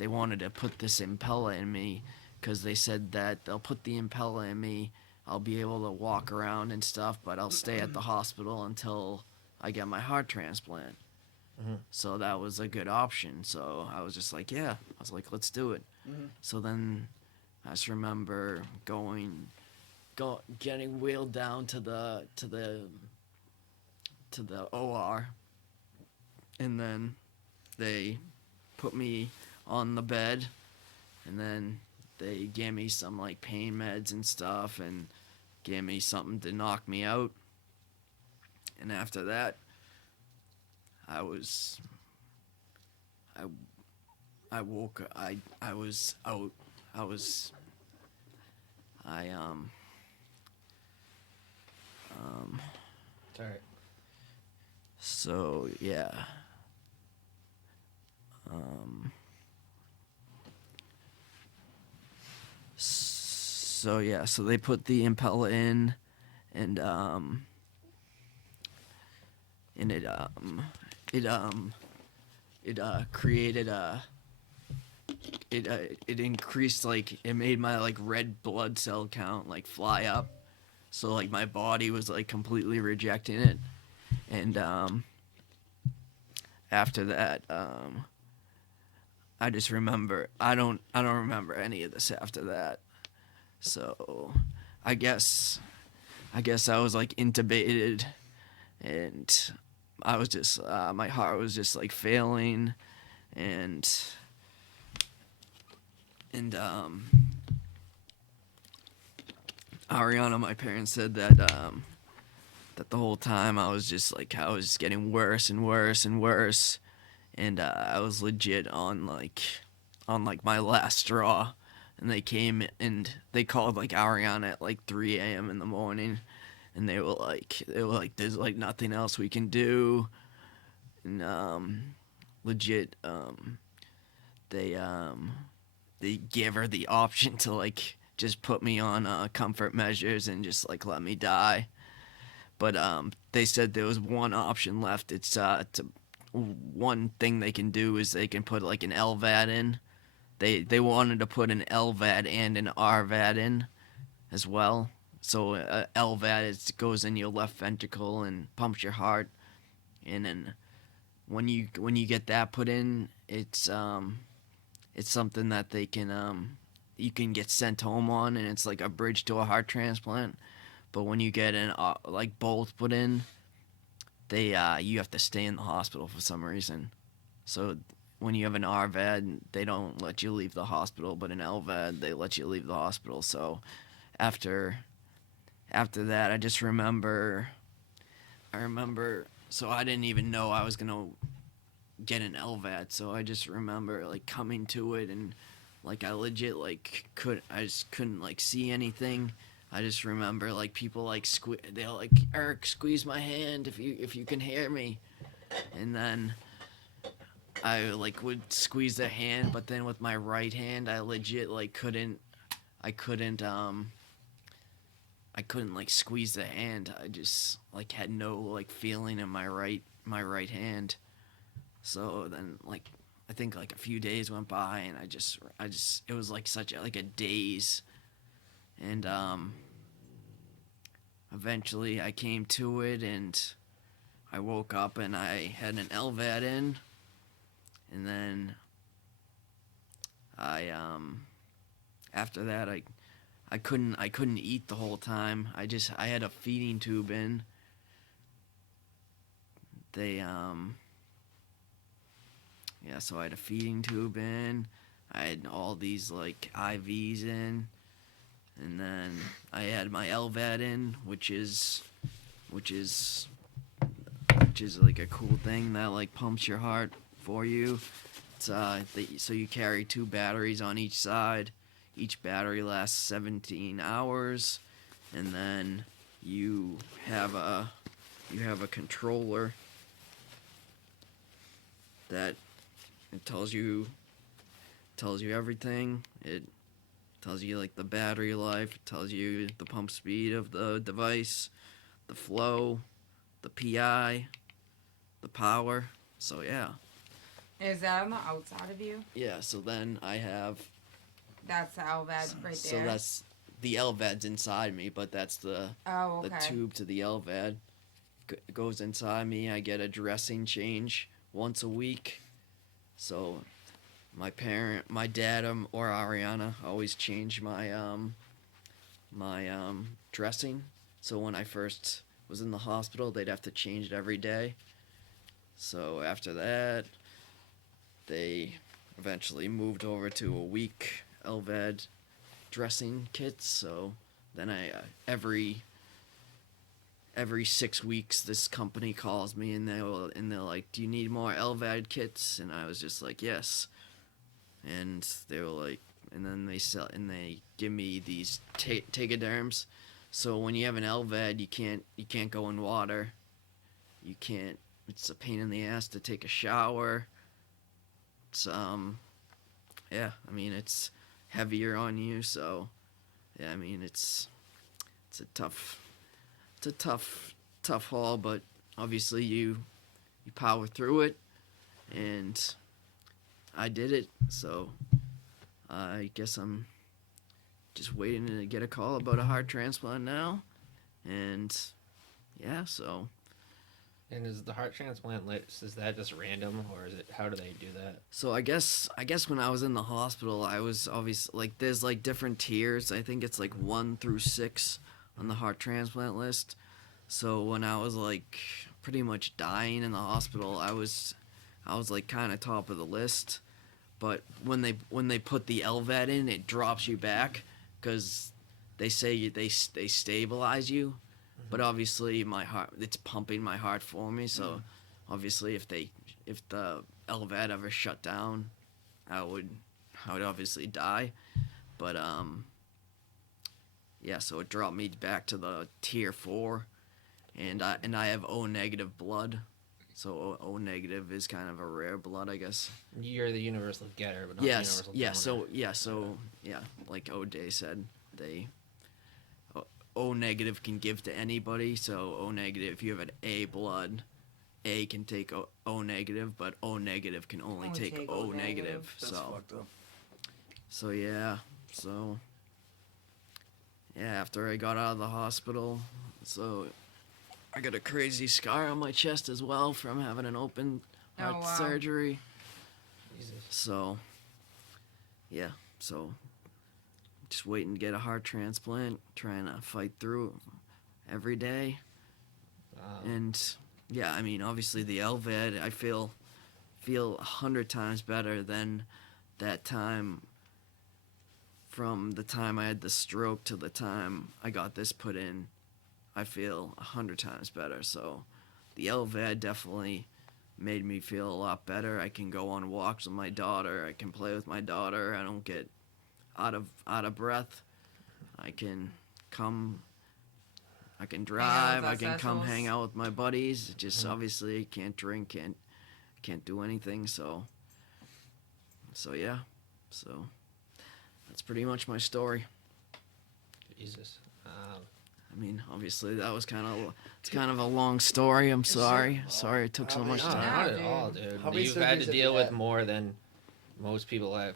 wanted to put this impella in me because they said that they'll put the impella in me. I'll be able to walk around and stuff, but I'll stay at the hospital until I get my heart transplant. So that was a good option. So I was just like, yeah. I was like, let's do it. So then I just remember getting wheeled down to the OR, and then they put me on the bed, and then they gave me some like pain meds and stuff, and gave me something to knock me out. And after that, I woke. I was out. It's all right. So yeah. So they put the impella in, and it created a it increased, like, it made my like red blood cell count like fly up, so like my body was like completely rejecting it. And after that, I just remember I don't remember any of this after that. So I guess I was like intubated, and I was just my heart was just like failing, and Ariana, my parents, said that that the whole time I was just getting worse and worse and worse, and I was legit on my last straw. And they came and they called like Ariana at like 3 a.m. in the morning, and they were like, there's like nothing else we can do. And legit, they gave her the option to like just put me on comfort measures and just like let me die. But they said there was one option left. It's one thing they can do is they can put like an LVAD in. They wanted to put an LVAD and an RVAD in as well. So LVAD goes in your left ventricle and pumps your heart, and then when you get that put in, it's something that they can you can get sent home on, and it's like a bridge to a heart transplant. But when you get an like both put in, you have to stay in the hospital for some reason. So when you have an RVAD, they don't let you leave the hospital, but an LVAD, they let you leave the hospital. So after that, I remember, so I didn't even know I was going to get an LVAD. So I just remember like coming to it, and like I legit like I just couldn't like see anything. I just remember like people like they're like, Eric, squeeze my hand if you can hear me. And then I like would squeeze their hand, but then with my right hand, I legit like couldn't like squeeze the hand. I just like had no like feeling in my right hand. So then like I think like a few days went by, and I just it was like such a daze. And eventually I came to it, and I woke up and I had an LVAD in. And then I after that I couldn't eat the whole time. I had a feeding tube in. So I had a feeding tube in. I had all these like IVs in, and then I had my LVAD in, which is like a cool thing that like pumps your heart for you. It's so you carry 2 batteries on each side. Each battery lasts 17 hours, and then you have a controller that it tells you everything. It tells you like the battery life, it tells you the pump speed of the device, the flow, the PI, the power. So yeah. Is that on the outside of you? Yeah, so then I have That's the LVAD right there. so that's the LVAD's inside me, but that's the Oh, okay. tube to the LVAD goes inside me. I get a dressing change once a week. So my dad or Ariana always change my dressing. So when I first was in the hospital, they'd have to change it every day. So after that, they eventually moved over to a week LVAD dressing kits. So then I every 6 weeks this company calls me and they're like, do you need more LVAD kits? And I was just like, yes. And they were like, and then they give me these tegaderms. So when you have an LVAD, you can't go in water. You can't. It's a pain in the ass to take a shower. It's yeah. I mean, it's heavier on you. So yeah. I mean, it's a tough haul. But obviously you power through it, and I did it. So I guess I'm just waiting to get a call about a heart transplant now, and yeah. So. And is the heart transplant list, is that just random, or is it, how do they do that? So I guess when I was in the hospital, I was obviously like, there's like different tiers. I think it's like 1 through 6 on the heart transplant list. So when I was like pretty much dying in the hospital, I was like kind of top of the list. But when they put the LVAD in, it drops you back because they say they stabilize you. But obviously my heart, it's pumping my heart for me. So obviously if the LVAD ever shut down, I would obviously die. But yeah, so it dropped me back to the tier 4, and I have O negative blood. So O negative is kind of a rare blood, I guess. You're the universal getter, but not the universal donor. So like O'Day said, O negative can give to anybody. So O negative, if you have an A blood, A can take O negative, but O negative can only take O negative. That's fucked up. So yeah, after I got out of the hospital, so I got a crazy scar on my chest as well from having an open heart surgery. Jesus. So yeah, so just waiting to get a heart transplant, trying to fight through every day. And yeah, I mean, obviously the LVAD, I feel 100 times better than that time, from the time I had the stroke to the time I got this put in. I feel 100 times better. So the LVAD definitely made me feel a lot better. I can go on walks with my daughter. I can play with my daughter. I don't get out of breath. I can drive. I can come hang out with my buddies. Just obviously can't drink, can't do anything. So yeah. So that's pretty much my story. Jesus. I mean, obviously that was kind of a long story. I'm sorry. Sorry it took so much No, time. not at all, dude. How many You've had surgeries to have deal you with had? more than most people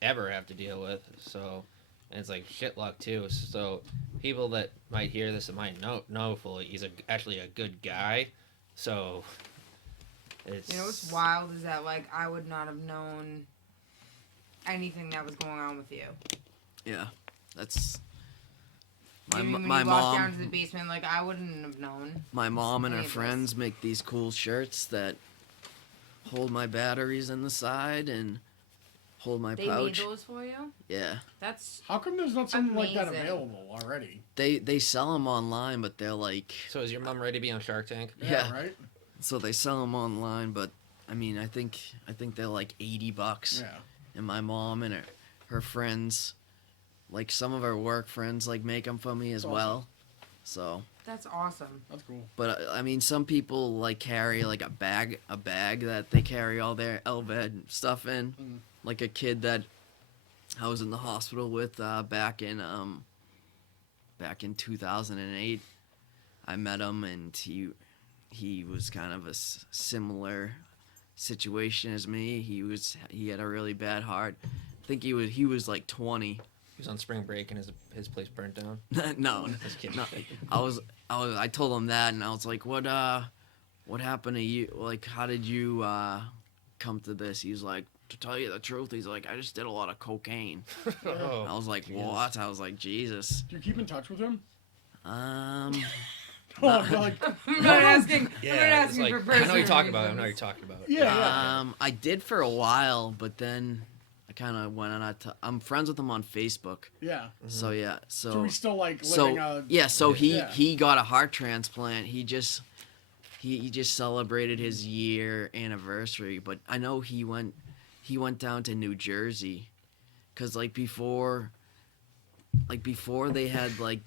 ever have to deal with. So, and it's like shit luck too. So, people that might hear this and might know Foley, he's actually a good guy. So, it's, You know what's wild is that, like, I would not have known anything that was going on with you. Yeah, that's Even when my you walked down mom. to the basement, like, I wouldn't have known. My mom and her Any of us. friends make these cool shirts that hold my batteries in the side and hold my They pouch. made those for you? Yeah, That's How come there's not something like that Amazing. available already? they sell them online, but they're like, So, is your mom ready to be on Shark Tank? Yeah. Right? so they sell them online, but I mean, I think they're like $80. Yeah. And my mom and her friends, like some of her work friends, like make them for me as That's well. So, that's awesome. That's cool. but I mean, some people like carry like a bag that they carry all their LVAD stuff in. Mm. Like a kid that I was in the hospital with back in 2008. I met him, and he was kind of a similar situation as me. He had a really bad heart. I think he was like 20. He was on spring break and his place burnt down. No, Just kidding. no. I told him that, and I was like, what happened to you? Like, how did you come to this? He's like, to tell you the truth, he's like, I just did a lot of cocaine. Oh, I was like, Jesus. what? I was like, Jesus. Do you keep in touch with him? I'm not asking. Yeah, I'm not it's asking like, for I personal know you're talking about. I reasons. know you're talking about. Yeah. I did for a while, but then I kind of went on. I'm friends with him on Facebook. Yeah. So yeah, So he's still like so living a. yeah, so Yeah. he got a heart transplant. He just celebrated his year anniversary, but I know he went down to New Jersey, cause like before they had like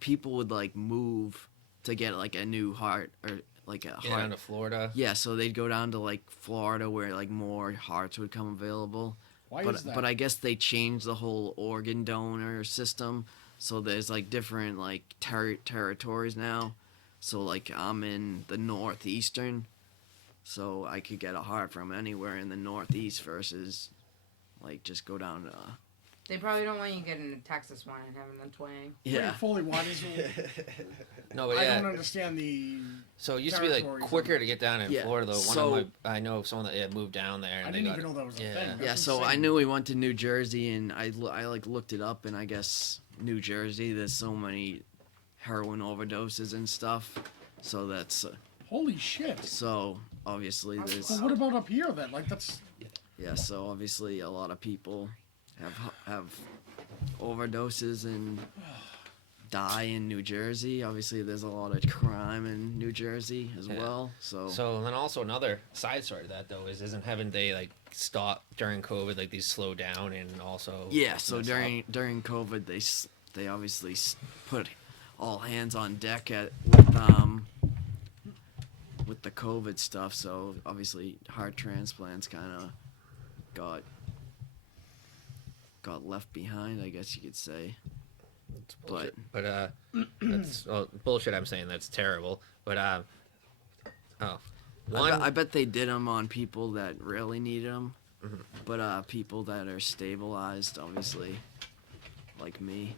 people would like move to get like a new heart or like a Get heart. down to Florida. Yeah, so they'd go down to like Florida where like more hearts would come available. Why is that? But I guess they changed the whole organ donor system. So there's like different like territories now. So like I'm in the northeastern, so I could get a heart from anywhere in the northeast versus like just go down to They probably don't want you getting a Texas one and having the twang. yeah. Wait, Foley, why does No, but I yeah. don't understand the. So it used to be like territories quicker to get down in Yeah, Florida though. so- I know someone that moved down there. And I they didn't got, even know that was a yeah. thing. Yeah, That's so I insane. knew we went to New Jersey, and I like looked it up, and I guess New Jersey, there's so many heroin overdoses and stuff. So that's Holy shit. so obviously there's Well, what about up here then? Like that's. yeah. So obviously a lot of people have overdoses and die in New Jersey. Obviously there's a lot of crime in New Jersey as Yeah. well. So So then also another side story to that though isn't having they like stop during COVID, like these slow down and also yeah. So mess up? during COVID they obviously put all hands on deck with the COVID stuff. So obviously heart transplants kind of got left behind, I guess you could say. It's bullshit. But that's bullshit. I'm saying that's terrible. But I bet they did them on people that really needed them, but people that are stabilized, obviously, like me.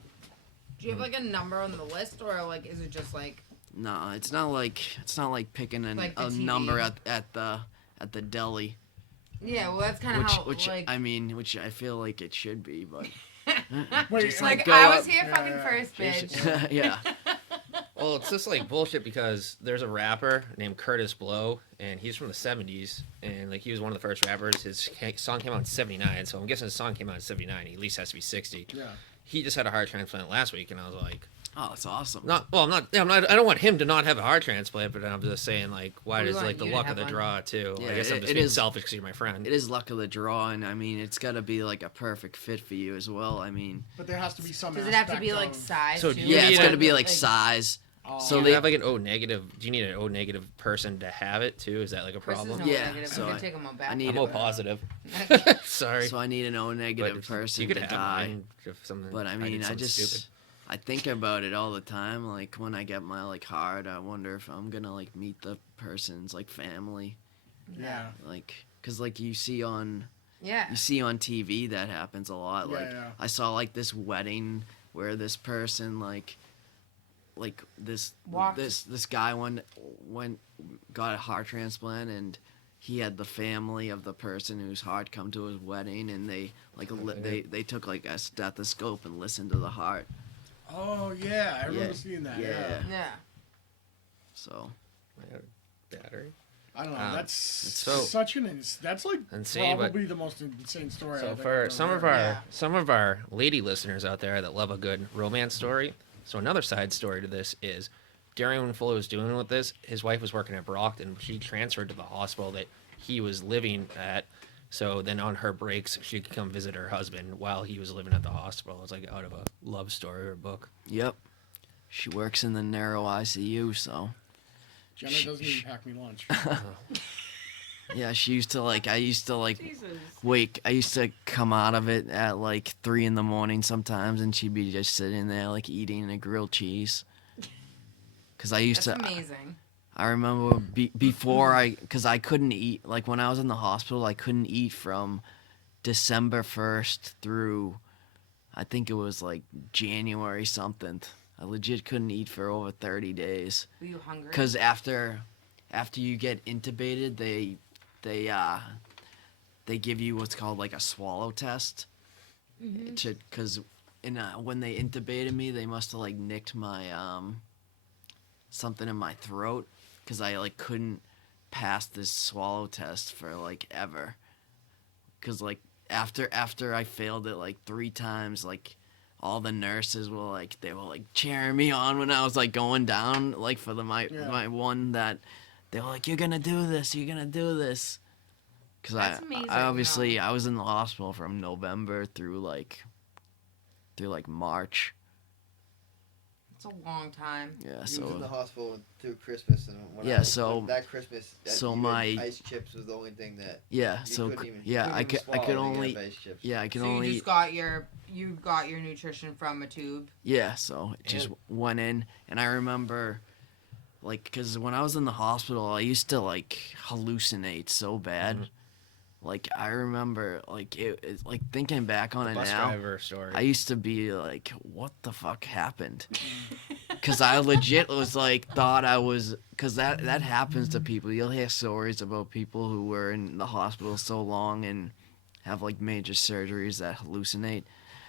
Do you have like a number on the list, or like is it just like? No, it's not like picking Like the a TV. number at the deli, Yeah, well, that's kind of how which like. which I feel like it should be, but Wait, Just like go I up- was here Yeah, fucking yeah. first, bitch. yeah. well, it's just like bullshit because there's a rapper named Curtis Blow, and he's from the '70s, and like he was one of the first rappers. His song came out in '79, so I'm guessing his song came out in '79. He at least has to be 60. Yeah. He just had a heart transplant last week, and I was like, Oh, that's awesome. I don't want him to not have a heart transplant, but I'm just saying, like, why We does want like the you to luck have of the one. draw too? Yeah, I guess I'm it just being is- selfish because you're my friend. It is luck of the draw, and I mean it's got to be like a perfect fit for you as well. I mean, But there has to be some. Does it have to aspect be like of- size? So too? do you yeah, need it's a- got to be like size. Oh. So So do they- you have like an O negative? Do you need an O negative person to have it too? Is that like a Chris is problem? no Yeah, negative. so I'm gonna I- take him on back. I need I'm it. O positive. Sorry. So I need an O But negative person you could to have die. mine if something. But I did mean, I something just stupid. I think about it all the time. Like when I get my like heart, I wonder if I'm gonna like meet the person's like family, Yeah. like because like you see on Yeah. TV that happens a lot. Yeah, Like yeah. I saw like this wedding where this person like this Walked. this guy got a heart transplant, and he had the family of the person whose heart come to his wedding, and they like they took like a stethoscope and listened to the heart. Oh yeah, I remember Yeah. seeing that. Yeah. Yeah. Yeah. So I got a battery. I don't know. That's so- such that's like Insane, but- probably the most insane story. I So think for I've some ever of heard. our Yeah. some of our lady listeners out there that love a good romance story, so another side story to this is during when Foley was doing with this, his wife was working at Brockton. She transferred to the hospital that he was living at. So then on her breaks, she could come visit her husband while he was living at the hospital. It was like out of a love story or book. yep, she works in the narrow ICU. So Jenna doesn't even pack me lunch. yeah, she used to like I used to Jesus. I used to come out of it at like 3 a.m. sometimes, and she'd be just sitting there like eating a grilled cheese. because I used That's to. amazing. I remember before because I couldn't eat. Like when I was in the hospital, I couldn't eat from December 1st through, I think it was like January something. I legit couldn't eat for over 30 days. Were you hungry? Because after you get intubated, they give you what's called like a swallow test. Because when they intubated me, they must have like nicked my something in my throat, because I like couldn't pass this swallow test for like ever. Because like after I failed it like 3 times, like all the nurses were like, they were like cheering me on when I was like going down, like for my one that they were like, you're gonna do this, because That's amazing, I obviously though. I was in the hospital from November through March. It's a long time. Yeah, He was so in the hospital through Christmas, and when Yeah, so- that Christmas, so you my- had ice chips was the only thing that yeah, you so couldn't even, yeah, couldn't I even could swallow to only get ice chips. yeah I can So only you got your nutrition from a tube. Yeah, so it just went in, and I remember, like, because when I was in the hospital, I used to, like, hallucinate so bad. Like, I remember, like, it's like, thinking back on it Bus now, driver story. I used to be like, what the fuck happened? Because I legit was, like, thought I was, because that happens to people. You'll hear stories about people who were in the hospital so long and have, like, major surgeries that hallucinate.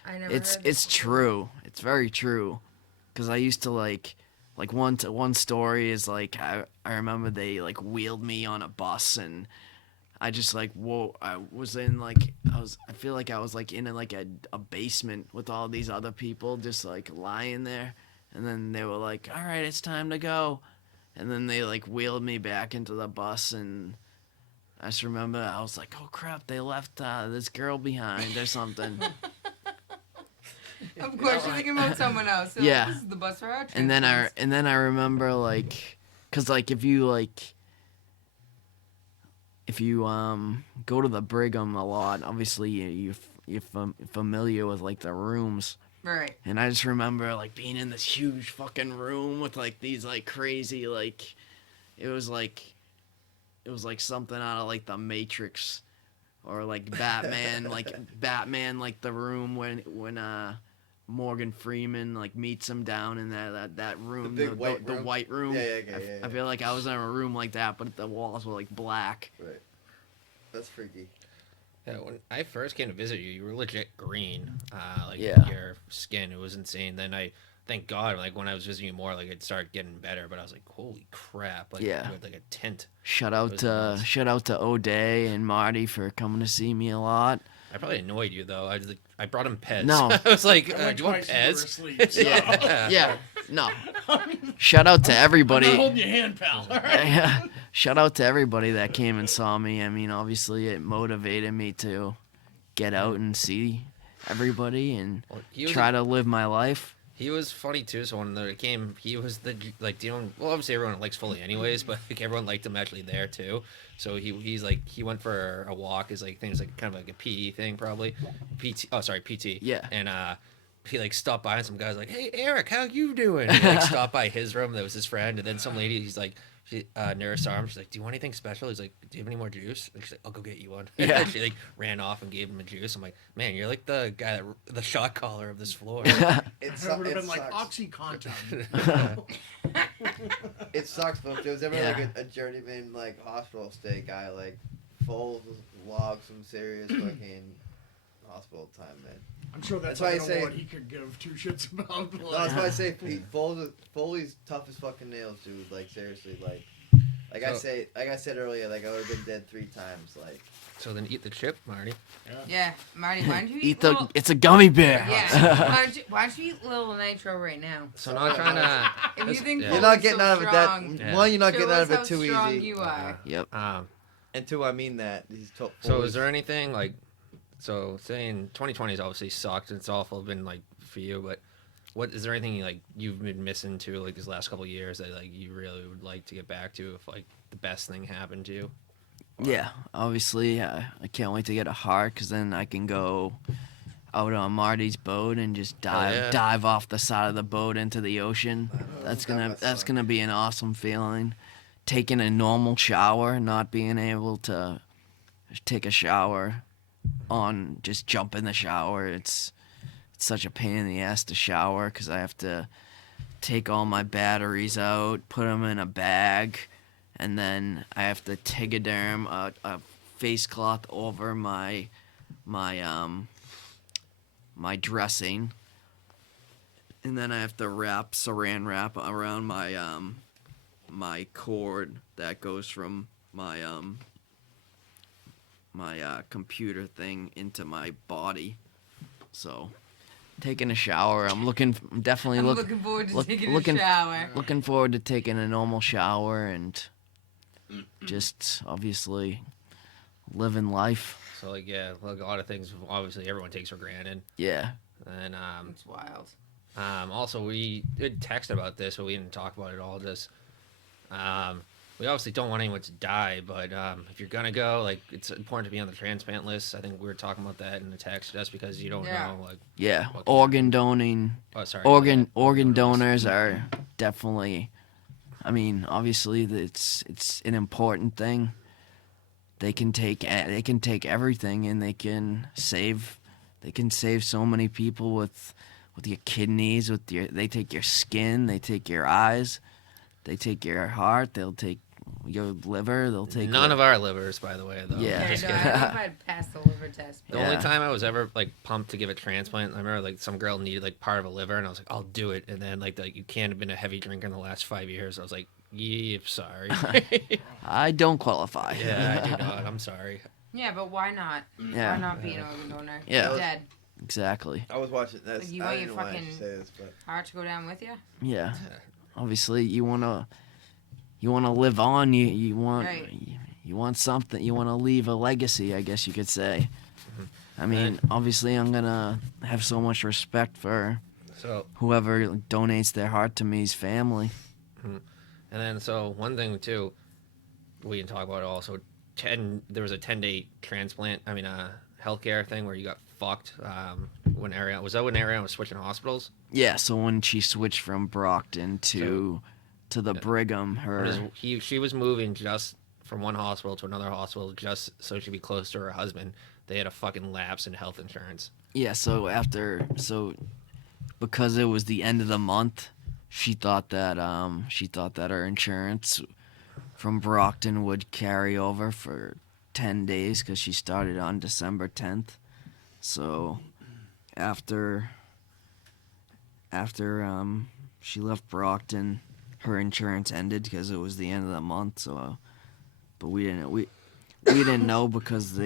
I never It's heard this before. true. It's very true. Because I used to like one story is like I remember they like wheeled me on a bus, and I just like I was in like I feel like I was like in like a basement with all these other people just like lying there, and then they were like, all right, it's time to go, and then they like wheeled me back into the bus, and I just remember I was like, oh crap, they left this girl behind or something. Of course, you're thinking about someone else. So Yeah. This is the bus for our And then transplants. I remember like, cause like if you go to the Brigham a lot, obviously you're familiar with like the rooms. Right. And I just remember like being in this huge fucking room with like these like crazy like, it was like something out of like the Matrix, or like Batman, like the room when Morgan Freeman like meets him down in that room, The big white room? white room. Yeah. I feel like I was in a room like that, but the walls were like black. Right. That's freaky. Yeah, when I first came to visit you, you were legit green. Like Yeah. your skin, it was insane. Then thank God, like when I was visiting you more, like it started getting better. But I was like, holy crap! Like Yeah. you had like a tint. Shout It out was to nuts. O'Day and Marty for coming to see me a lot. I probably annoyed you though. I brought him Pez. No. I was like, I went do you want twice and you were Pez? asleep, so- Yeah, no. Shout out to I'm not everybody. holding your hand, pal. All right. Shout out to everybody that came and saw me. I mean, obviously, it motivated me to get out and see everybody and Well, he was try to live my life. He was funny too. So when they came, he was the like well, obviously everyone likes Foley anyways, but like everyone liked him actually there too. So he's like he went for a walk. Is like things like kind of like a PE thing probably, PT. Oh sorry, PT. Yeah. And he like stopped by and some guys like, hey Eric, how you doing? He like stopped by his room. That was his friend, and then some lady. He's like. She nurse saw him. She's like, "Do you want anything special?" He's like, "Do you have any more juice?" And she's like, "I'll go get you one." Yeah. And she like ran off and gave him a juice. I'm like, "Man, you're like the guy the shot caller of this floor." That would have been like sucks. OxyContin. It sucks, but if there was ever Yeah. like a journeyman like hospital stay guy, like Foles logged some serious fucking hospital time, man. I'm sure that's That's why like I an say- award he could give 2 shits about. No, that's why I say Foley's tough as fucking nails, dude. Like seriously, like I said earlier, like I would have been dead 3 times. Like So then eat the chip, Marty. Yeah, Marty, why don't you Eat the. little... It's a gummy bear. Yeah, why don't you eat little nitro right now? So not trying to. If you think you're Foley's not getting so out of it strong, that Yeah. one. You're not show getting out us of how it too strong easy. you are. Yep. And 2, I mean that he's So is there anything like, so saying 2020 has obviously sucked. It's awful been like for you, but what is there anything like you've been missing to like these last couple of years that like you really would like to get back to if like the best thing happened to you? Yeah, obviously, I can't wait to get a heart because then I can go out on Marty's boat and just Hell yeah. dive off the side of the boat into the ocean. That's That gonna be an awesome feeling. Taking a normal shower, not being able to take a shower on just jump in the shower. It's such a pain in the ass to shower because I have to take all my batteries out, put them in a bag, and then I have to tegaderm a face cloth over my dressing, and then I have to wrap saran wrap around my cord that goes from my computer thing into my body. So taking a shower, I'm definitely I'm looking forward to taking a shower. looking forward to taking a normal shower and just obviously living life. So like yeah, like a lot of things obviously everyone takes for granted. Yeah. And It's wild. also we did text about this, but we didn't talk about it all. Just we obviously don't want anyone to die, but if you're gonna go, like it's important to be on the transplant list. I think we were talking about that in the text, just because you don't know, like Yeah. what can Organ happen. donating. Oh, sorry. Organ donors. donors are definitely. I mean, obviously, it's an important thing. They can take everything, and they can save so many people with your kidneys. They take your skin, they take your eyes, they take your heart, they'll take your liver, they'll take None of our livers, by the way, though. Yeah. Okay, Just no, kidding. I don't know if I'd pass the liver test. The but- only time I was ever like pumped to give a transplant, I remember like some girl needed like part of a liver, and I was like, I'll do it. And then like you can't have been a heavy drinker in the last 5 years. I was like, yeah, sorry. I don't qualify. Yeah, I do not. I'm sorry. Yeah, but why not? Yeah. Why not be an organ donor? Yeah. You're dead. Exactly. I was watching this. Like, you I want didn't your know why I fucking- should say this, but Heart to go down with you? Yeah. Obviously, you wanna live on. You want Right. you want something. You want to leave a legacy, I guess you could say. I mean, obviously, I'm gonna have so much respect for So whoever donates their heart to me's family. and then so one thing too, we didn't talk about it also. There was a 10-day transplant. I mean, healthcare thing where you got fucked. When Ariana was was switching hospitals. Yeah. So when she switched from Brockton to the Brigham, She was moving just from one hospital to another hospital just so she'd be close to her husband. They had a fucking lapse in health insurance. yeah. So because it was the end of the month, she thought that her insurance from Brockton would carry over for 10 days because she started on December 10th. So after she left Brockton, her insurance ended because it was the end of the month. So, but we didn't know because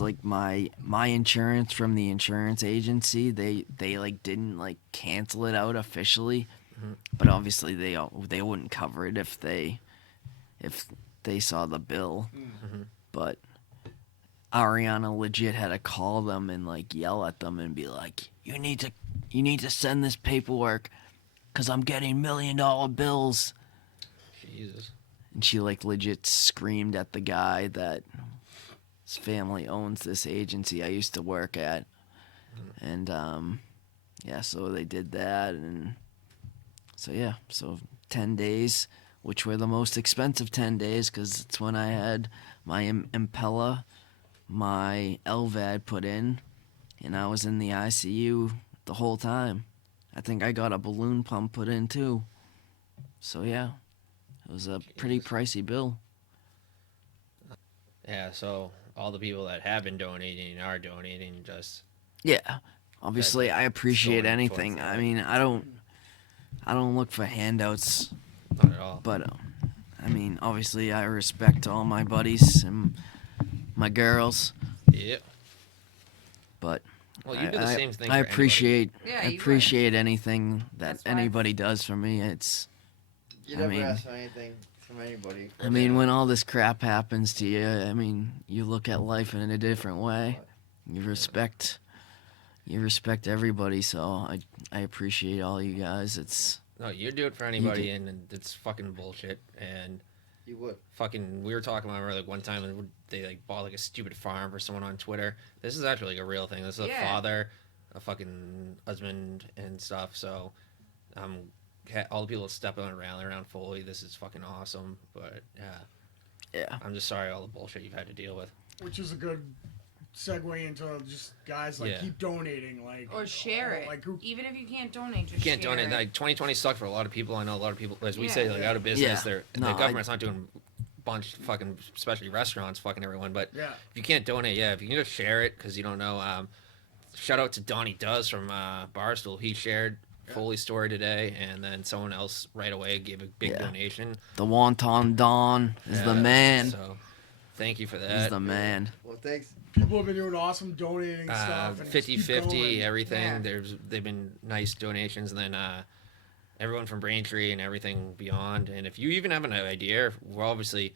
like my insurance from the insurance agency, they like didn't like cancel it out officially, but obviously they wouldn't cover it if they saw the bill. But Ariana legit had to call them and like yell at them and be like, you need to send this paperwork because I'm getting $1 million bills. Jesus. And she like legit screamed at the guy that his family owns this agency I used to work at. And yeah, so they did that, and so 10 days, which were the most expensive 10 days because it's when I had my Impella, my LVAD put in, and I was in the ICU the whole time. I think I got a balloon pump put in too. So yeah, it was a pretty pricey bill. Yeah, so all the people that have been donating and are donating, just Yeah, obviously I appreciate going anything. towards I that. mean, I don't look for handouts, not at all. but I mean, obviously I respect all my buddies and my girls, Yeah. but Well, you do the same thing. I for appreciate Yeah, I you would. appreciate anything that That's why- anybody does for me. It's you I never mean- ask for anything from anybody. I mean, when all this crap happens to you, I mean, you look at life in a different way. You respect everybody, so I appreciate all you guys. It's No, you do it for anybody, and it's fucking bullshit. And You would. Fucking, we were talking about like one time and they like bought like a stupid farm for someone on Twitter. This is actually like a real thing. This is a father, a fucking husband and stuff. So, all the people stepping around Foley. This is fucking awesome. But Yeah. I'm just sorry all the bullshit you've had to deal with. Which is a good segue into just guys like keep donating, like or share it. Like who, even if you can't donate, just You can't share donate. it. Like 2020 sucked for a lot of people. I know a lot of people, as we say, like out of business. Yeah. The government's not doing bunch fucking, especially restaurants, fucking everyone. But if you can't donate, if you can just share it because you don't know. Shout out to Donnie Does from Barstool. He shared Foley's story today, and then someone else right away gave a big donation. The Wonton Don is the man. So thank you for that. He's the man. Well, thanks. people have been doing awesome donating stuff. And 50-50, everything. Yeah. They've been nice donations, and then everyone from Braintree and everything beyond. And if you even have an idea, we're obviously,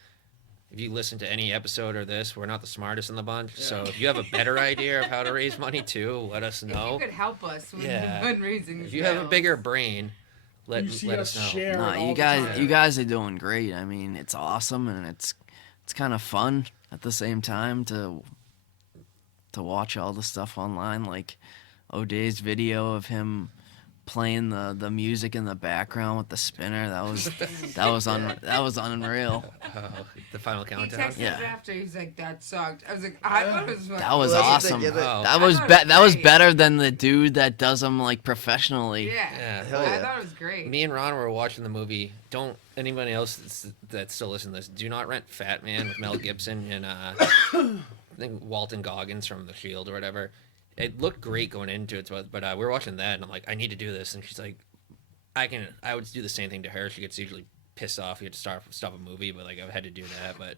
if you listen to any episode or this, we're not the smartest in the bunch. Yeah. So if you have a better idea of how to raise money too, let us If know. you could help us with Yeah. the fundraising. If you have a skills. bigger brain, let you see us know. share No, it all you the guys, time. you guys are doing great. I mean, it's awesome and it's kind of fun at the same time to watch all the stuff online, like O'Day's video of him playing the music in the background with the spinner. That was unreal. The final He countdown. texted Yeah. us after. He's like, "That sucked." I was like, "I thought it was fun." That was Well, that's the awesome. thing, yeah, Oh. That I was thought it was that was great. better than the dude that does them like professionally. Yeah. Yeah. Hell I yeah. thought it was great. Me and Ron were watching the movie. Don't anybody else that's still listening to this, do not rent Fat Man with Mel Gibson and I think Walton Goggins from The Shield or whatever. It looked great going into it, but we were watching that and I'm like, I need to do this, and she's like, I would do the same thing to her. She gets usually pissed off. You had to stop a movie, but like I've had to do that. But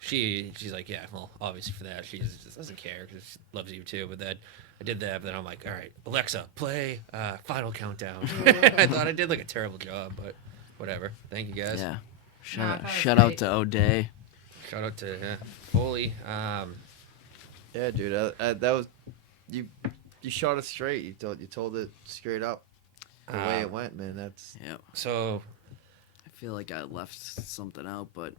she's like, yeah, well, obviously for that she just doesn't care because she loves you too. But then I did that, but then I'm like, all right, Alexa, play Final Countdown. I thought I did like a terrible job, but whatever. Thank you guys. Yeah. No, I thought it was Shout out great. to O'Day. Shout out to Foley. Yeah, dude. That was you. You shot it straight. You told it straight up. The way it went, man. That's Yeah. So I feel like I left something out, but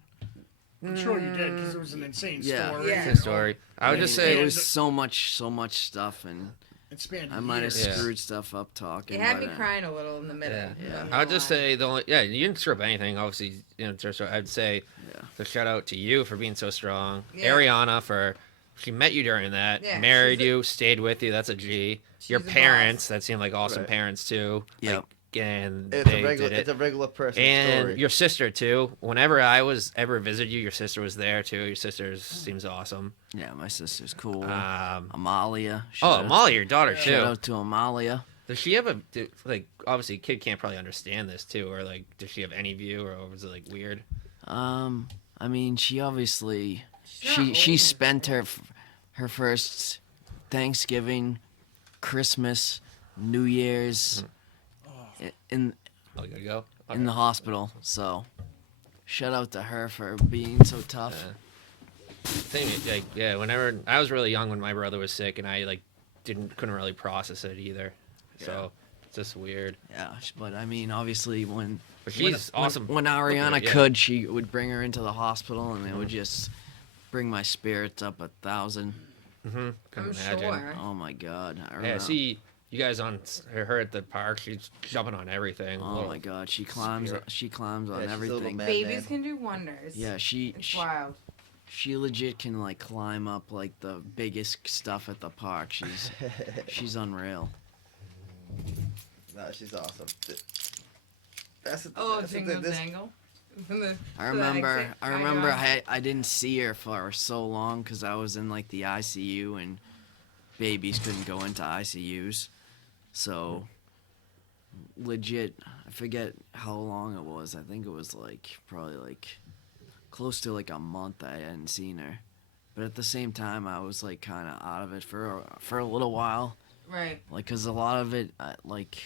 I'm sure you did because it was an insane Yeah. story. Yeah. good story. I would just mean, say it was so much stuff, and It spanned I might have years. Yeah. screwed stuff up talking. It had but, me crying a little in the middle. Yeah. Yeah. Not I would gonna just lie. say the only you didn't screw up anything. Obviously, I'd say Yeah. the shout out to you for being so strong. Yeah. Ariana for she met you during that, Yeah, married she's a- you, stayed with you. That's a G. Your She's a parents boss. that seemed like awesome Right. parents too. Yep. Like, and it's they a regular. did it. It's a regular person And story. your sister too. Whenever I was ever visited you, your sister was there too. Your sister seems awesome. Yeah, my sister's cool. Um, Amalia. Molly, your daughter Yeah. too. Shout out to Amalia. Does she have like? Obviously, a kid can't probably understand this too, or like, does she have any view, or was it like weird? I mean, she obviously She's not she old. spent her first Thanksgiving, Christmas, New Year's in Oh, you gotta go. in the hospital. So, shout out to her for being so tough. Same, like, yeah. Whenever I was really young when my brother was sick, and I like couldn't really process it either. So it's just weird. Yeah, but I mean, obviously when But she's awesome. when looking, Ariana yeah. could, she would bring her into the hospital, and it would just bring my spirits up 1,000. Couldn't I'm imagine. sure. Oh my God! I Yeah, remember. see you guys on her at the park. She's jumping on everything. Oh my God! She climbs. Spirit. She climbs Yeah, on she's a little everything. mad. Babies man. can do wonders. Yeah, It's wild. she legit can like climb up like the biggest stuff at the park. She's unreal. No, she's awesome. That's the, Oh, that's the jingle thing. This, jangle. I remember. I didn't see her for so long because I was in like the ICU and babies couldn't go into ICUs, so legit. I forget how long it was. I think it was like probably like close to like a month I hadn't seen her, but at the same time I was like kind of out of it for a little while, Right. like because a lot of it like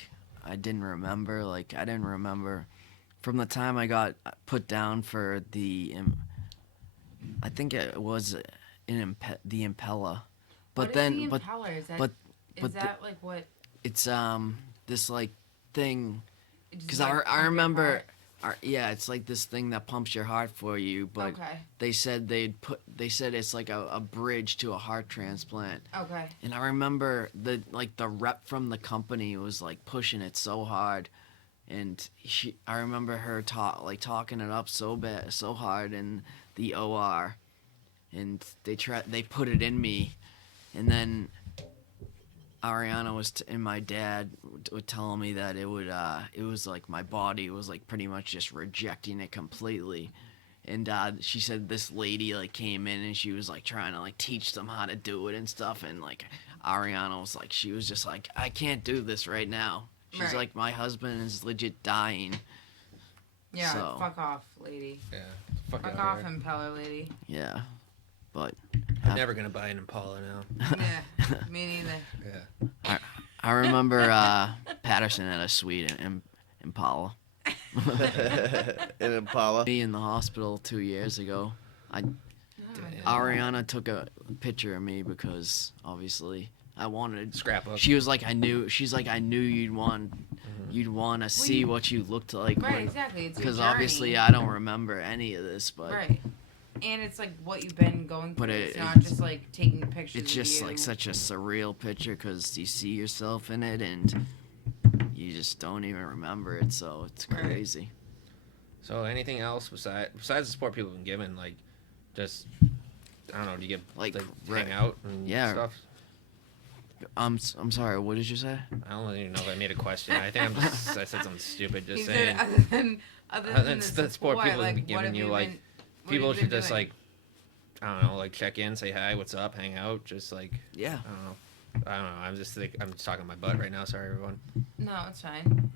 I didn't remember. Like I didn't remember from the time I got put down for the I think it was the Impella, but What is then the but impeller? Is that, but is that like what? it's this like thing It's because like I pumping remember heart? Yeah, it's like this thing that pumps your heart for you, but Okay. they said it's like a bridge to a heart transplant. Okay. And I remember the rep from the company was like pushing it so hard, and I remember her talking it up so hard in the OR, and they put it in me, and then Ariana and my dad would tell me that it was like my body was like pretty much just rejecting it completely. And she said this lady like came in and she was like trying to like teach them how to do it and stuff. And like Ariana was like, she was just like, I can't do this right now. She's Right. like, my husband is legit dying. Yeah. So- Fuck off, lady. Yeah. Fuck Fuck off, impeller lady. Yeah, but I'm never gonna buy an Impala now. Yeah. Me neither. Yeah. I remember Patterson had a suite in Impala. An Impala. Me in the hospital 2 years ago. Ariana took a picture of me because obviously I wanted. Scrapbook. She's like, I knew you'd want to see what you looked like. Right. Exactly. It's your Because journey. obviously I don't remember any of this, but Right. And it's like what you've been going through. But It's it- not just like taking pictures. it's just of you. like such a surreal picture because you see yourself in it and you just don't even remember it. So it's Right. crazy. So anything else besides the support people have been given, like just I don't know, do you get Like, hang out and yeah. stuff? I'm sorry. What did you say? I don't even know if I made a question. I think I said something stupid. He Just said, saying. other than than the support support, people like, have been what giving have you, you like, been, what People have you should been just doing? like I don't know, like check in, say hi, what's up, hang out, just like Yeah. I don't know. I'm just talking my butt right now. Sorry, everyone. No, it's fine.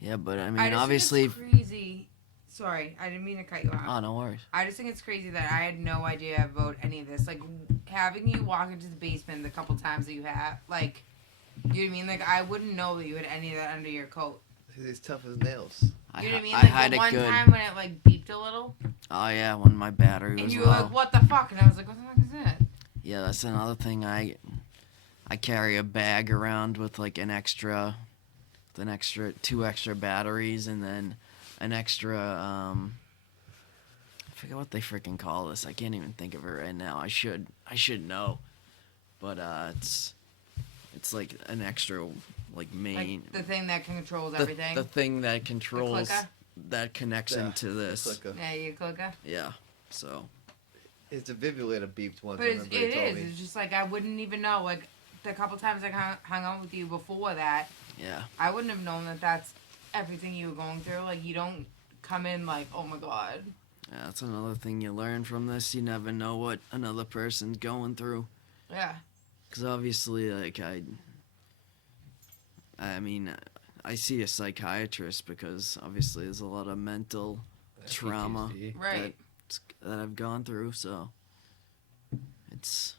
Yeah, but I mean, I just obviously. think it's crazy. Sorry, I didn't mean to cut you off. Oh, no worries. I just think it's crazy that I had no idea about any of this. Like, having you walk into the basement the couple times that you have, like, you know what I mean? Like, I wouldn't know that you had any of that under your coat. He's tough as nails. You know what I mean? I Like, had the it one good. time when it, like, beeped a little, Oh yeah, when my battery and was you were low. like, what the fuck? And I was like, what the fuck is that? Yeah, that's another thing. I carry a bag around with like two extra batteries, and then an extra I forget what they freaking call this. I can't even think of it right now. I should know, but it's like an extra like main Like, the thing that controls the, everything. the thing that controls clicker? that connects Yeah, into this. Clicker. Yeah, you clicker. Yeah, so His defibrillator beeped once. But I it's, remember he it told is. me. It's just like I wouldn't even know. Like the couple times I hung out with you before that, yeah. I wouldn't have known that that's everything you were going through. Like you don't come in like, oh my god. Yeah, that's another thing you learn from this. You never know what another person's going through. Yeah. Because obviously, like, I mean, I see a psychiatrist because obviously there's a lot of mental trauma PTSD. Right. that I've gone through. So it's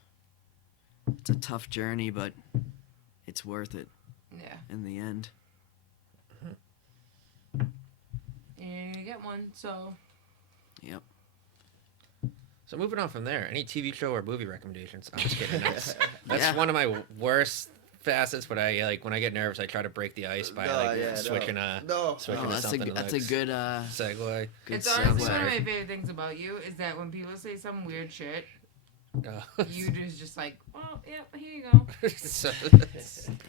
a tough journey, but it's worth it Yeah. in the end. And you get one, so Yep. So moving on from there, any TV show or movie recommendations? I'm just kidding. That's Yeah. one of my worst facets. But I like when I get nervous, I try to break the ice by switching No. switching Oh, to that's something. a good segue. good it's honestly segue. one of my favorite things about you is that when people say some weird shit, you just like, well, yeah, here you go. So-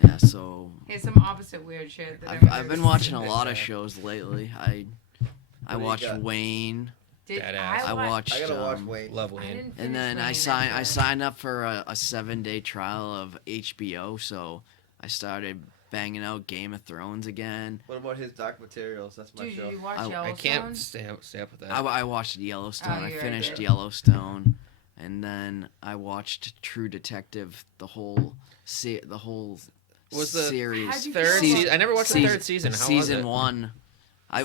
Yeah, so Here's some opposite weird shit. That I've been watching a lot of shows lately. I What do you watched got? Wayne. Did Badass. I watched I gotta watch um, Wayne. Love I Wayne. didn't and then I finish signed Wayne I yet. signed up for a 7-day trial of HBO, so I started banging out Game of Thrones again. What about his Dark Materials? That's my Dude, show. did you watch I Yellowstone? I can't stay up with that. I watched Yellowstone. Oh, I you're right finished there. Yellowstone, and then I watched True Detective, the whole Was the series. How'd you Third feel season. I never watched the third season. How season was it? 1.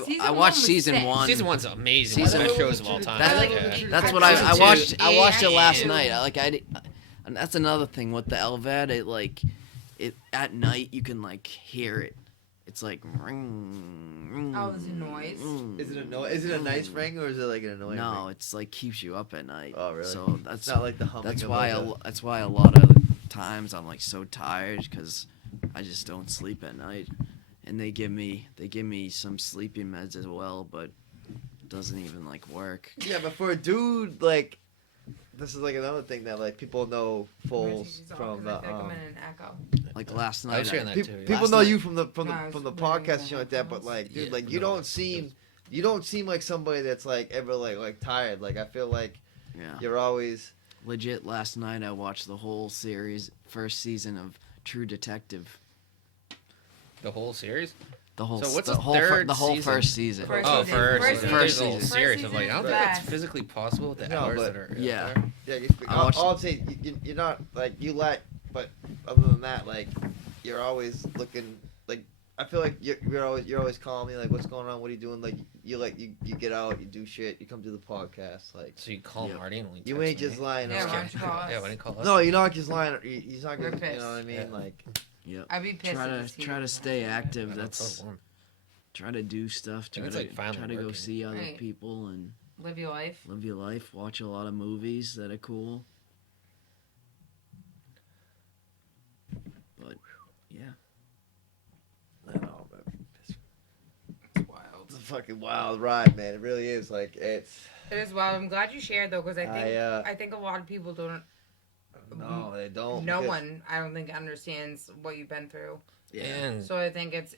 Season I one watched was season sick. 1. Season one's amazing. Season- One of the best shows of all time. That- Yeah. That's I what watched I it watched. too. I watched it last Yeah. night. And that's another thing with the LVAD. It at night you can like hear it. It's like ring. Oh, there's a noise? Is it a nice ring or is it like an annoying No, ring? it's like keeps you up at night. Oh, really? So It's not like the humming that's of why like a- that's why a lot of times I'm like so tired because I just don't sleep at night. and they give me some sleeping meds as well, but it doesn't even like work. Yeah, but for a dude, like, this is like another thing that like people know Foles from the. I'm in an echo. Like last night, I was hearing that too. People Last know night- you from the No, I was podcast and shit like that, headphones. but like, dude, Yeah, like you no, don't seem like somebody that's like ever like tired. Like I feel like yeah, you're always. legit. Last night I watched the whole series, first season of True Detective. The whole series. The whole, So what's the the whole, third the whole season? first season. First Oh, season. first. First There's a season. whole First series of like, I don't think season's it's physically possible with the No, hours but- that are. yeah. There. Yeah, I watched- I'll say you're not like you like, but other than that, like you're always looking. Like I feel like you're always calling me like, what's going on? What are you doing? Like you get out, you do shit, you come to the podcast. Like So you call Yeah. Marty and only you text ain't me? just lying. Yeah, around. why don't you call us? Yeah, why didn't you call us? No, you're not just lying. He's not We're gonna. You pissed. know what I mean? Yeah. Like Yep. I'd be pissed. Try if to this try to stay active. I know, it's That's so warm. try to do stuff. Try it's, to like, finally try to go working. see other Right. people and live your life. live your life. Watch a lot of movies that are cool. But yeah, I know, but It's wild. it's a fucking wild ride, man. It really is. Like it's. It is wild. I'm glad you shared though, because I I think a lot of people don't. No, they don't. No because- one, I don't think, understands what you've been through. yeah, And So I think it's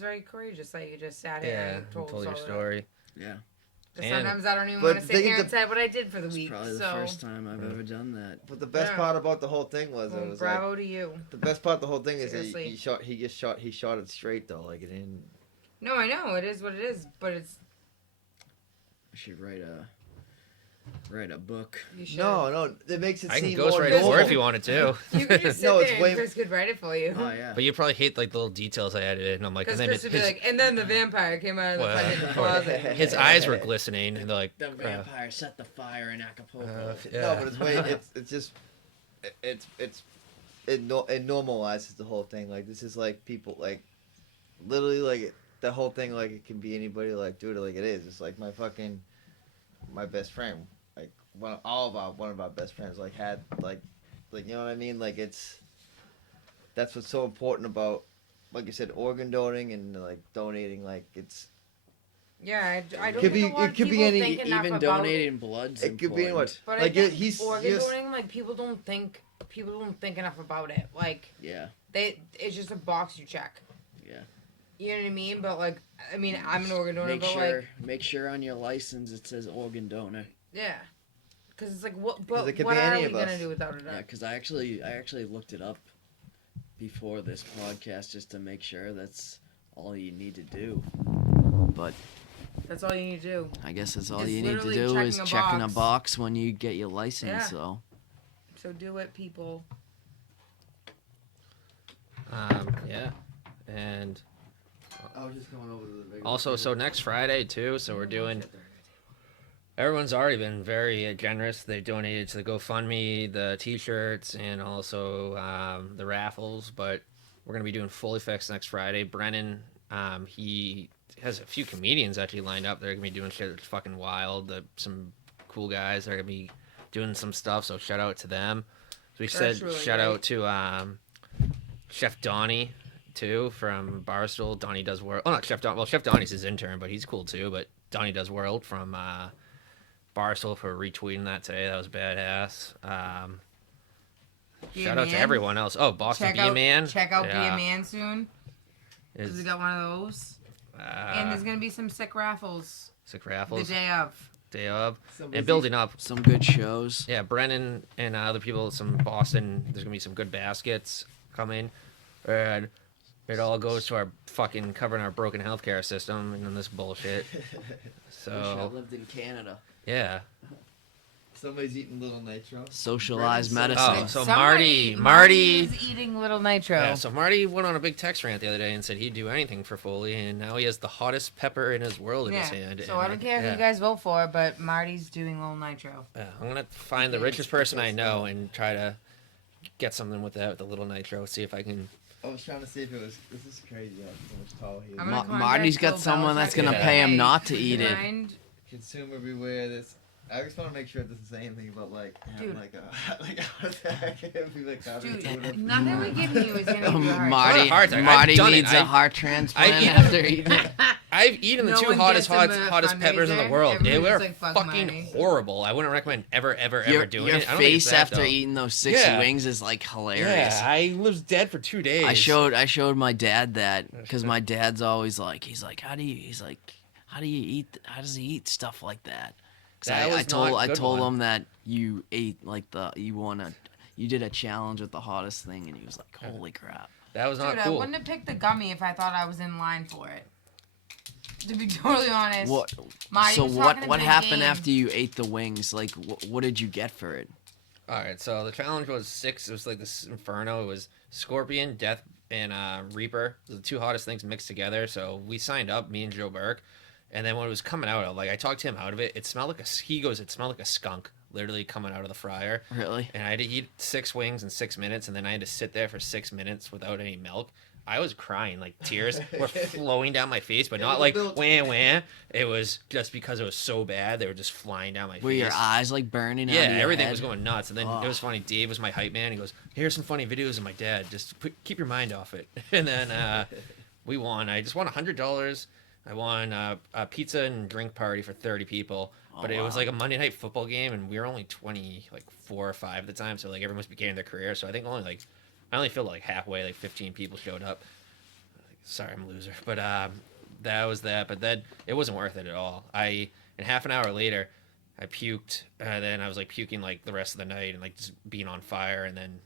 very courageous that you just sat here yeah, and told told your us all story. yeah. that. And- Sometimes I don't even But want to the sit thing here is and say what I did for the It's week. probably the So first time I've ever done that. But the best Yeah. part about the whole thing was well, it was like bravo to you. the best part of the whole thing is that Seriously. he shot it straight though. Like it didn't. No, I know it is what it is, but it's I should write a book. you should. No, it makes it I can seem ghostwrite more it for normal. if you wanted to. You could just sit No, it's there way- and Chris could write it for you. Oh yeah. But you probably hate like the little details I added in. And I'm like, Because and then Chris would be his, like, and then the vampire came out of the Well, fucking closet. his eyes were glistening, and they're like, The vampire set the fire in Acapulco. yeah. No, but it's way. It's just. It normalizes the whole thing. Like this is like people like, literally like the whole thing like it can be anybody like dude like it is. It's like my best friend like one of our best friends like had like you know what I mean, like that's what's so important about, like you said, organ donating and like donating, like it's Yeah, I don't Could think be- a lot it of could be people any- think enough Even about donating blood's it could be important. what But like I think he's organ donating, like people don't think enough about it. Like Yeah, it's just a box you check. yeah. You know what I mean? But like, I mean, I'm an organ donor, but Make sure on your license it says organ donor. yeah, because it's like what? 'Cause But it could what be are any we of gonna us. do without it? Yeah, because I actually looked it up before this podcast just to make sure that's all you need to do. But That's all you need to do. I guess that's all It's you need to literally do is checking a checking a box. box when you get your license. Yeah. So So do it, people. Yeah, and I was just going over to the regular also, so next Friday too. So we're doing. Everyone's already been very generous. They donated to the GoFundMe, the T-shirts, and also the raffles. But we're gonna be doing Fully Fixed next Friday. Brennan, he has a few comedians actually lined up. They're gonna be doing shit that's fucking wild. Some cool guys are gonna be doing some stuff. So shout out to them. So we said really shout great. out to Chef Donnie too from Barstool. Donnie Does World. Oh, not Chef Donnie. Well, Chef Donnie's his intern, but he's cool too. But Donnie Does World from Barstool for retweeting that today. That was badass. Be a Shout out to Man. everyone else. Oh, Boston Be a Man. Check out Be Yeah. a Man soon. Because Is, we got one of those. And there's gonna be some sick raffles sick raffles. the day of. Day of. Somebody's And building up. some good shows. Yeah, Brennan and other people, some Boston, there's going to be some good baskets coming. And it all goes to our fucking covering our broken healthcare system and this bullshit. Wish I So, lived in Canada. yeah. Somebody's eating Little Nitro. Socialized Brennan medicine. Oh, so Somebody- Marty. is eating Little Nitro. Yeah, so Marty went on a big text rant the other day and said he'd do anything for Foley, and now he has the hottest pepper in his world in his hand. So and I don't care who you guys vote for, but Marty's doing Little Nitro. Yeah, I'm gonna find the Yeah, richest it's person I close know and try to get something with that, with the Little Nitro. See if I can. I was trying to see if it was. This is crazy. How much tall he is. I'm gonna contact Marty's got Bill someone Belichick that's gonna Yeah. pay him today. not to Would eat you it. mind? Consumer beware. This. I just want to make sure it doesn't say anything about like having Dude. like a heart attack. It'd be like Dude, nothing we give you is gonna give you a heart Marty, Not a heart attack. Marty I've done it. needs a I- heart transplant eaten- after eating it. I've eaten the No two one hottest gets him a hottest peppers in the fundraiser. world. They Everybody's were like, "Fuck fucking Marty." horrible. I wouldn't recommend ever Your doing your it. I don't think it's face that, after though. eating those 6 Yeah. wings is like hilarious. Yeah, I was dead for 2 days. I showed my dad that because my dad's always like, he's like, how do you eat? How does he eat stuff like that? Because That was I not told good one. him that you ate like you did a challenge with the hottest thing, and he was like, holy crap. That was not Dude, I cool. wouldn't have picked the gummy if I thought I was in line for it. To be totally honest. What? Marty So was what talking a what big happened game. after you ate the wings? Like what did you get for it? All right, so the challenge was 6. It was like this inferno. It was Scorpion, Death, and Reaper. The 2 hottest things mixed together. So we signed up, me and Joe Burke. And then when it was coming out of, like, I talked him out of it. It smelled like it smelled like a skunk, literally coming out of the fryer. Really? And I had to eat 6 wings in 6 minutes, and then I had to sit there for 6 minutes without any milk. I was crying, like tears were flowing down my face, but not like wah. It was just because it was so bad. They were just flying down my Were face. your eyes like burning out Yeah, of your everything head? was going nuts. And then it was funny. Dave was my hype man. He goes, "Here's some funny videos of my dad. Just keep your mind off it." And then we won. I just won $100. I won a pizza and drink party for 30 people. But it was wow. like a Monday night football game, and we were only 4 or 5 at the time. So like everyone was beginning their career. So I think I only filled like halfway. Like 15 people showed up. Sorry, I'm a loser. But that was that. But then it wasn't worth it at all. And half an hour later, I puked. Then I was like puking like the rest of the night and like just being on fire. And then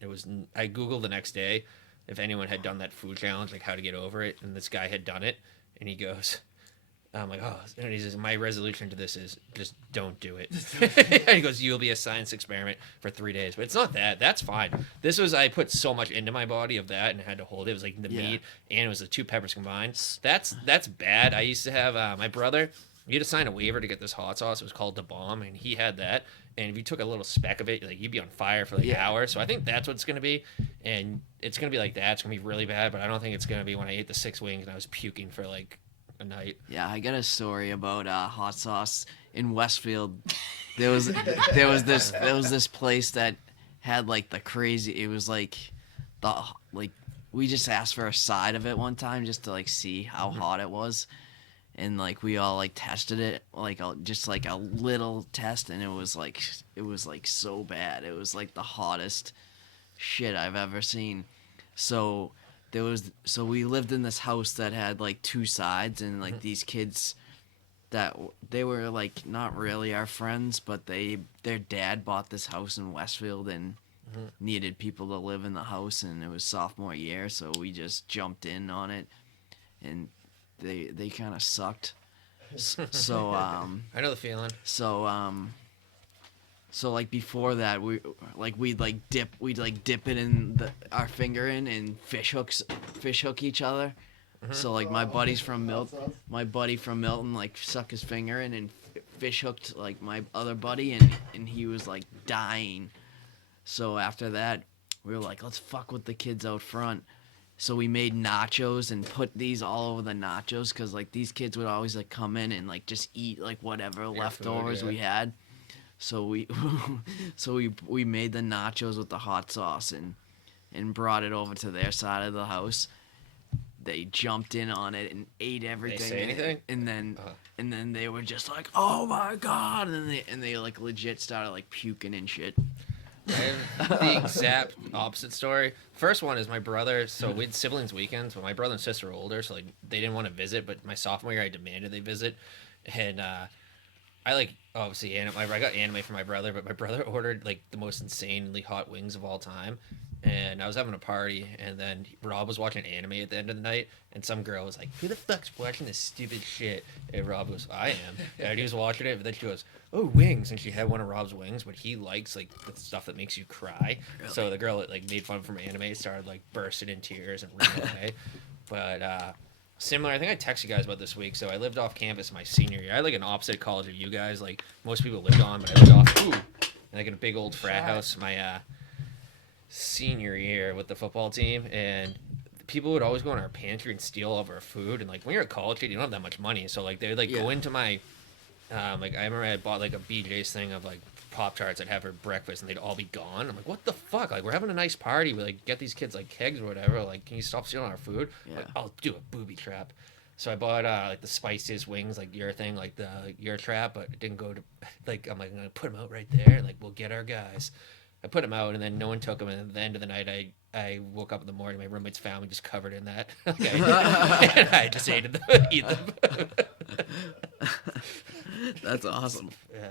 it was. I Googled the next day if anyone had done that food challenge, like how to get over it. And this guy had done it, and he goes. I'm like, oh, and he says, my resolution to this is just don't do it. And he goes, you'll be a science experiment for 3 days. But it's not that. That's fine. I put so much into my body of that and had to hold it. It was like the meat and it was the 2 peppers combined. That's bad. I used to have my brother, you had to sign a waiver to get this hot sauce. It was called the bomb, and he had that. And if you took a little speck of it, like you'd be on fire for like hours. So I think that's what it's gonna be, and it's gonna be like that. It's gonna be really bad, but I don't think it's gonna be when I ate the 6 wings and I was puking for like a night. Yeah, I got a story about hot sauce in Westfield. There was this place that had like the crazy. It was like we just asked for a side of it one time just to like see how hot it was, and like we all like tested it just like a little test, and it was like so bad. It was like the hottest shit I've ever seen. So we lived in this house that had like 2 sides, and like these kids that they were like not really our friends, but their dad bought this house in Westfield and needed people to live in the house, and it was sophomore year, so we just jumped in on it, and they kind of sucked. So I know the feeling. So like before that, we'd dip it in our finger in and fish hook each other. So like my buddy from Milton like sucked his finger in and fish hooked like my other buddy, and he was like dying. So after that, we were like, let's fuck with the kids out front. So we made nachos and put these all over the nachos, because like these kids would always like come in and like just eat like whatever leftovers we had. So we made the nachos with the hot sauce and brought it over to their side of the house. They jumped in on it and ate everything. They say anything? And then they were just like, "Oh my god!" And they like legit started like puking and shit. I have the exact opposite story. First one is my brother. So we had siblings weekends, but my brother and sister were older, so like they didn't want to visit. But my sophomore year, I demanded they visit, and I like obviously I got anime for my brother, but my brother ordered like the most insanely hot wings of all time. And I was having a party, and then Rob was watching anime at the end of the night, and some girl was like, "Who the fuck's watching this stupid shit?" And Rob goes, "I am." And he was watching it, but then she goes, "Oh, wings!" And she had one of Rob's wings, but he likes like the stuff that makes you cry. Really? So the girl that like made fun from anime started like bursting in tears and running away. But similar, I think I texted you guys about this week. So I lived off campus my senior year. I had like an opposite college of you guys. Like most people lived on, but I lived off like in a big old frat house. My senior year with the football team, and people would always go in our pantry and steal all of our food. And like when you're a college kid, you don't have that much money, so like they would like go into my Like I remember I bought like a BJ's thing of like Pop-Tarts I'd have for breakfast and they'd all be gone. I'm like, what the fuck? Like we're having a nice party. We like get these kids like kegs or whatever. Like, can you stop stealing our food? Yeah. Like, I'll do a booby trap. So I bought like the spiciest wings, like your thing, like the your trap, but it didn't go to like I'm like I'm gonna put them out right there, and like we'll get our guys. I put them out, and then no one took them. And at the end of the night, I woke up in the morning. My roommates found me just covered in that. And I just ate them. Eat them. That's awesome. Yeah.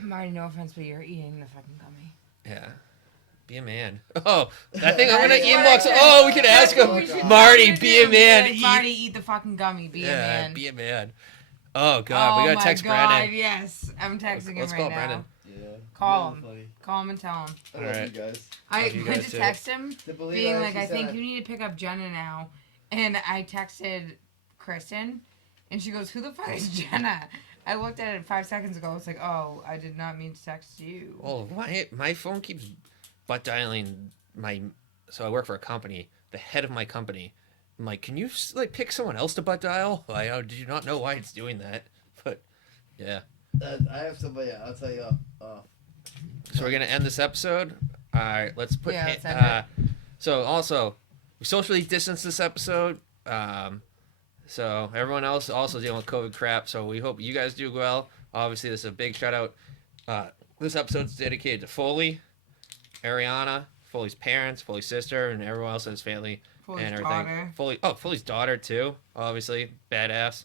Marty, no offense, but you're eating the fucking gummy. Yeah. Be a man. Oh, I think I'm gonna That's what I inbox. said. Oh, we can That's ask what we him. should Marty, do. be a man. Like, Marty, eat the fucking gummy. Be a Yeah, man. be a man. Oh God, we Oh gotta my text God, Brandon. yes. I'm texting Let's him call right Brandon. now. Yeah. Call Really him. funny. Call him and tell him. I love Alright. you guys. I Love you went guys to too. text him, To believe being I like, I actually think said- you need to pick up Jenna now. And I texted Kristen, and she goes, who the fuck is Jenna? I looked at it 5 seconds ago. It's like, oh, I did not mean to text you. Well, my phone keeps butt dialing my. So I work for a company. The head of my company. I'm like, can you like pick someone else to butt dial? Did you not know why it's doing that? But yeah. I have somebody. I'll tell you. So we're gonna end this episode. All right, let's put. Yeah, let's end So also, we socially distanced this episode. So everyone else also dealing with COVID crap. So we hope you guys do well. Obviously, this is a big shout out. This episode's dedicated to Foley, Ariana, Foley's parents, Foley's sister, and everyone else in his family Foley's and everything. daughter. Foley's daughter too. Obviously, badass.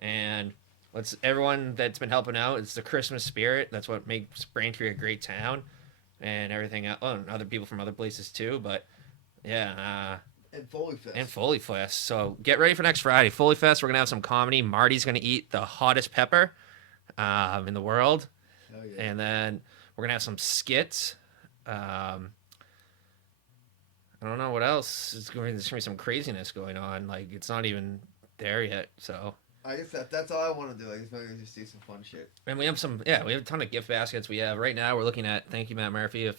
And everyone that's been helping out. It's the Christmas spirit. That's what makes Braintree a great town, and everything else. Oh, and other people from other places too. But yeah. And Foley Fest. And Foley Fest. So get ready for next Friday. Foley Fest, we're going to have some comedy. Marty's going to eat the hottest pepper in the world. Hell yeah. And then we're going to have some skits. I don't know what else. There's going to be some craziness going on. Like, it's not even there yet. So. I guess that's all I want to do. I just want to just do some fun shit. And we have we have a ton of gift baskets. We have, right now, we're looking at, thank you, Matt Murphy, a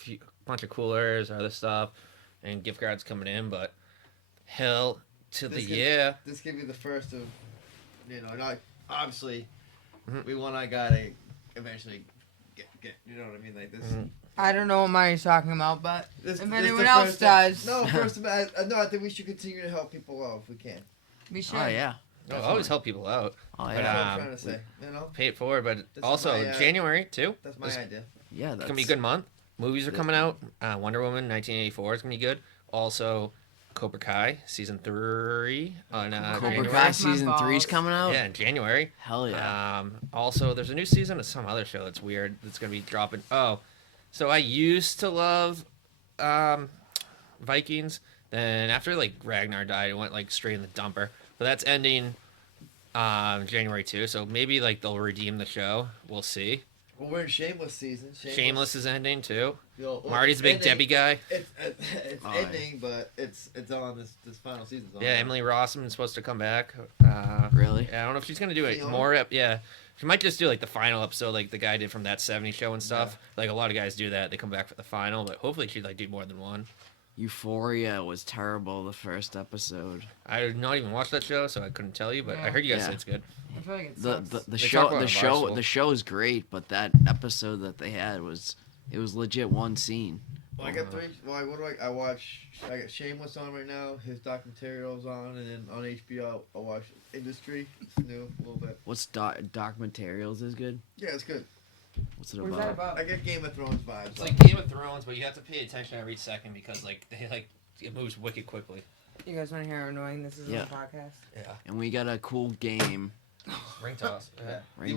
bunch of coolers, other stuff, and gift cards coming in. But hell to the yeah. This could be the first of, not obviously, we want our guy to eventually get, you know what I mean, like this. I don't know what Marty's talking about, but This if this anyone the else first does, no, first of all, no, I think we should continue to help people out if we can. we should. Oh yeah. No, always help people out. Oh That's yeah. what I'm trying to say. Pay it forward, but This is also my, January too. That's my It's idea. Yeah. That's gonna be a good month. Movies are coming out. Wonder Woman 1984 is gonna be good. Also, Cobra Kai season 3 on Cobra January. Kai Cross my season 3's balls. coming out. Yeah, in January. Hell yeah. Also, there's a new season of some other show that's weird that's gonna be dropping. Oh, so I used to love Vikings. Then after like Ragnar died, it went like straight in the dumper. But that's ending January 2. So maybe like they'll redeem the show. We'll see. Well, we're in Shameless season. Shameless is ending too. Well, Marty's a big ending. Debbie guy. It's Oh, yeah. ending, but it's on this final season. Yeah, Emily Rossman's supposed to come back. Really? Yeah, I don't know if she's gonna do it Fiona? more. Yeah, she might just do like the final episode, like the guy did from that '70s show and stuff. Like a lot of guys do that; they come back for the final. But hopefully, she'd like do more than one. Euphoria was terrible the first episode. I did not even watch that show, so I couldn't tell you. But I Yeah. heard you guys Yeah. say it's good. I feel like it The sucks. the, the They show talk about the it show Barstool. the show is great, but that episode that they had was legit one scene. Well, I got three. Well, what do I watch? I got Shameless on right now. His documentarial's on, and then on HBO I watch Industry. It's new a little bit. What's Doc Materials is good? Yeah, it's good. What's it What is about? that about? I get Game of Thrones vibes. It's like Game of Thrones, but you have to pay attention every second because like it moves wicked quickly. You guys want to hear how annoying this is Yeah. on the podcast? Yeah. And we got a cool game. Ring toss. Yeah. Ring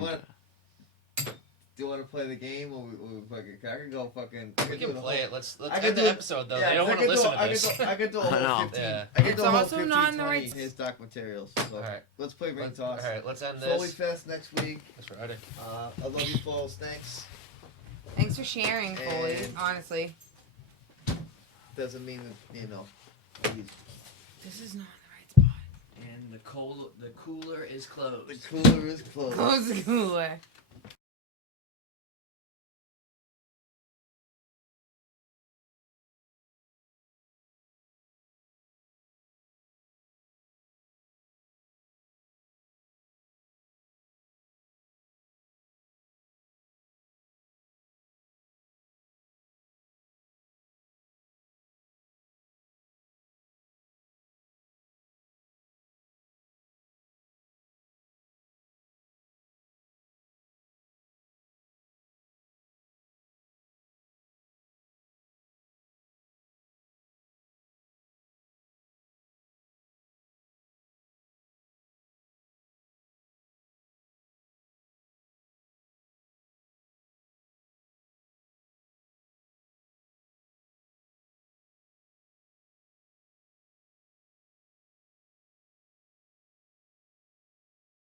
Do you want to play the game, or we fucking? I can go fucking. We can play it. Let's I can end do the it- episode though. Yeah, they don't I want to can listen do- to this. I could do a I whole know. 15. Yeah. I could It's do a whole also 15, not in the 20 right- his doc materials. So Alright. let's play Ring Toss. All right, let's end Foley this. Fest next week. That's Friday. I love you, folks. Thanks. Thanks for sharing, Foley. And- Honestly, Doesn't mean that he's this is not the right spot. And the cooler is closed. the cooler is closed. Close the cooler.